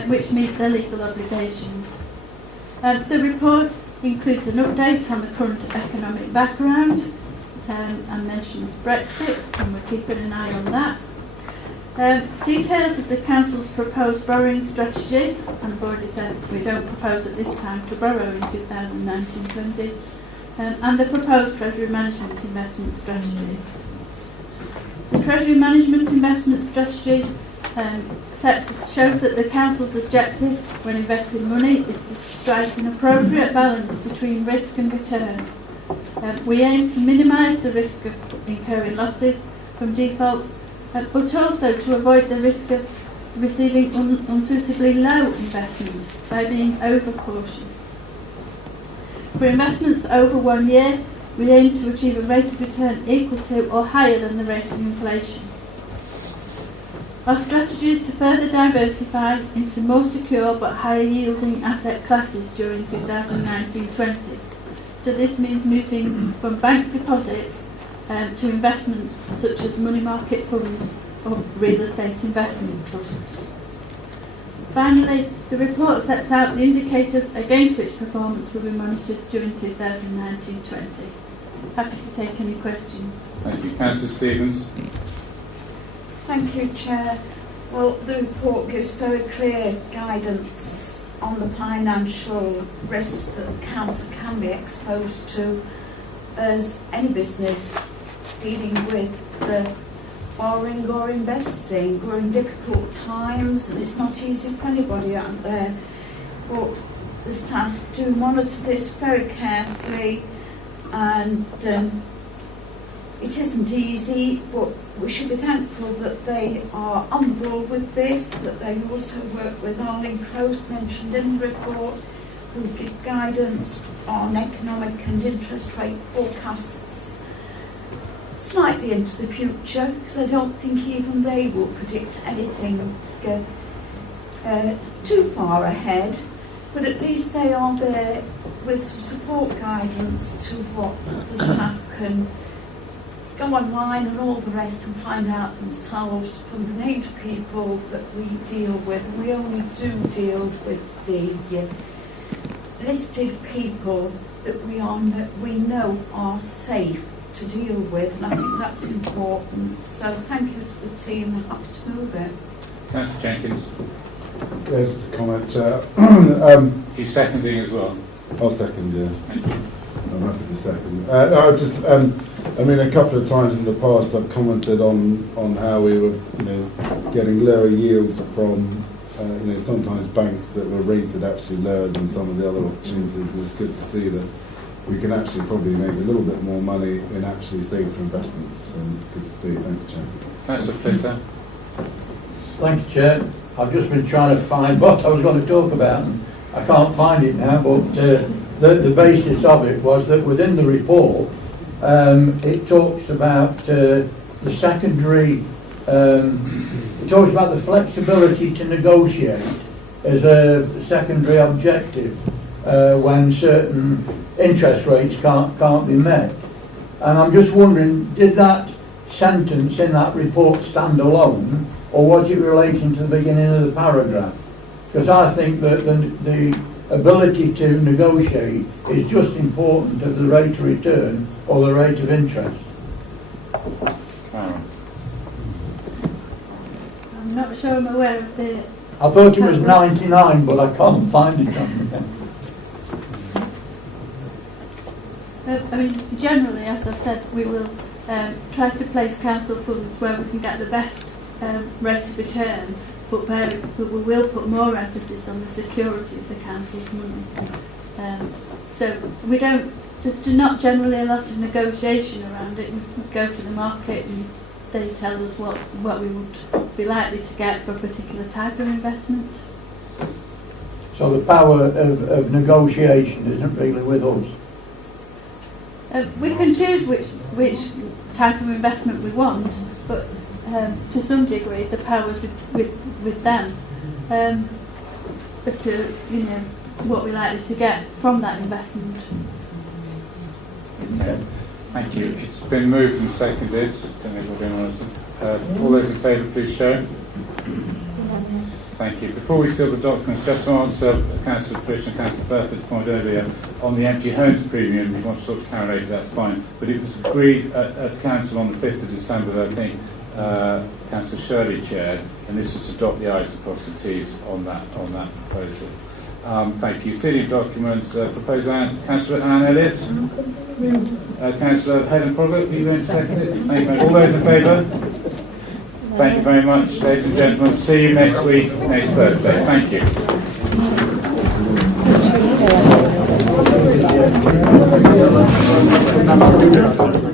which meet their legal obligations. The report includes an update on the current economic background and mentions Brexit, and we're keeping an eye on that. Details of the Council's proposed borrowing strategy, and I've already said we don't propose at this time to borrow in 2019-20, and the proposed Treasury Management Investment Strategy. The Treasury Management Investment Strategy shows that the Council's objective when investing money is to strike an appropriate balance between risk and return. We aim to minimise the risk of incurring losses from defaults, but also to avoid the risk of receiving unsuitably low investment by being over-cautious. For investments over 1 year, we aim to achieve a rate of return equal to or higher than the rate of inflation. Our strategy is to further diversify into more secure but higher yielding asset classes during 2019-20. So this means moving from bank deposits to investments such as money market funds or real estate investment trusts. Finally, the report sets out the indicators against which performance will be monitored during 2019-20. Happy to take any questions. Thank you. Councillor Stevens. Thank you, Chair. Well, the report gives very clear guidance on the financial risks that the council can be exposed to as any business dealing with the borrowing or investing. We're in difficult times and it's not easy for anybody out there, but the staff do monitor this very carefully, and it isn't easy, but we should be thankful that they are on board with this, that they also work with Arlene Close, mentioned in the report, who give guidance on economic and interest rate forecasts slightly into the future, because I don't think even they will predict anything too far ahead, but at least they are there with some support guidance to what the staff can go online and all the rest and find out themselves from the named people that we deal with. And we only do deal with the listed people that we know are safe to deal with, and I think that's important. So thank you to the team. I'm happy to move it. Councillor Jenkins. There's a comment. He's seconding as well. I'll second, yes. Thank you. I'm happy to second. No, just, I mean, a couple of times in the past I've commented on how we were, getting lower yields from, sometimes banks that were rated actually lower than some of the other opportunities. And it's good to see that we can actually probably make a little bit more money in actually safer investments. And it's good to see. Thanks, Chair. Councillor Flitter. Thank you, Chair. I've just been trying to find what I was going to talk about, and I can't find it now, but the basis of it was that within the report, it talks about the secondary, it talks about the flexibility to negotiate as a secondary objective when certain interest rates can't be met. And I'm just wondering, did that sentence in that report stand alone, or was it relating to the beginning of the paragraph? Because I think that the ability to negotiate is just important as the rate of return or the rate of interest. I'm not sure I'm aware of the... I thought it was 99, but I can't find it on there. I mean, generally, as I've said, we will try to place council funds where we can get the best rate of return, but we will put more emphasis on the security of the council's money. So we don't, there's not generally a lot of negotiation around it. We go to the market and they tell us what we would be likely to get for a particular type of investment. So the power of negotiation isn't really with us. We can choose which type of investment we want, but to some degree the power's with them as to what we're likely to get from that investment. Okay. Thank you. It's been moved and seconded. All those in favour, please show. Thank you. Before we seal the documents, just to answer Councillor Fish and Councillor Burford's point earlier on the empty homes premium, if you want to sort of carry later, that's fine. But it was agreed at Council on the 5th of December that I think Councillor Shirley chaired, and this was to dot the I's and cross the T's on that proposal. Thank you. Sealing documents, proposal Councillor Anne Elliott. Councillor Helen Proggett, are you going to second it? Thank you. All those in favour? Thank you very much, ladies and gentlemen. See you next week, next Thursday. Thank you.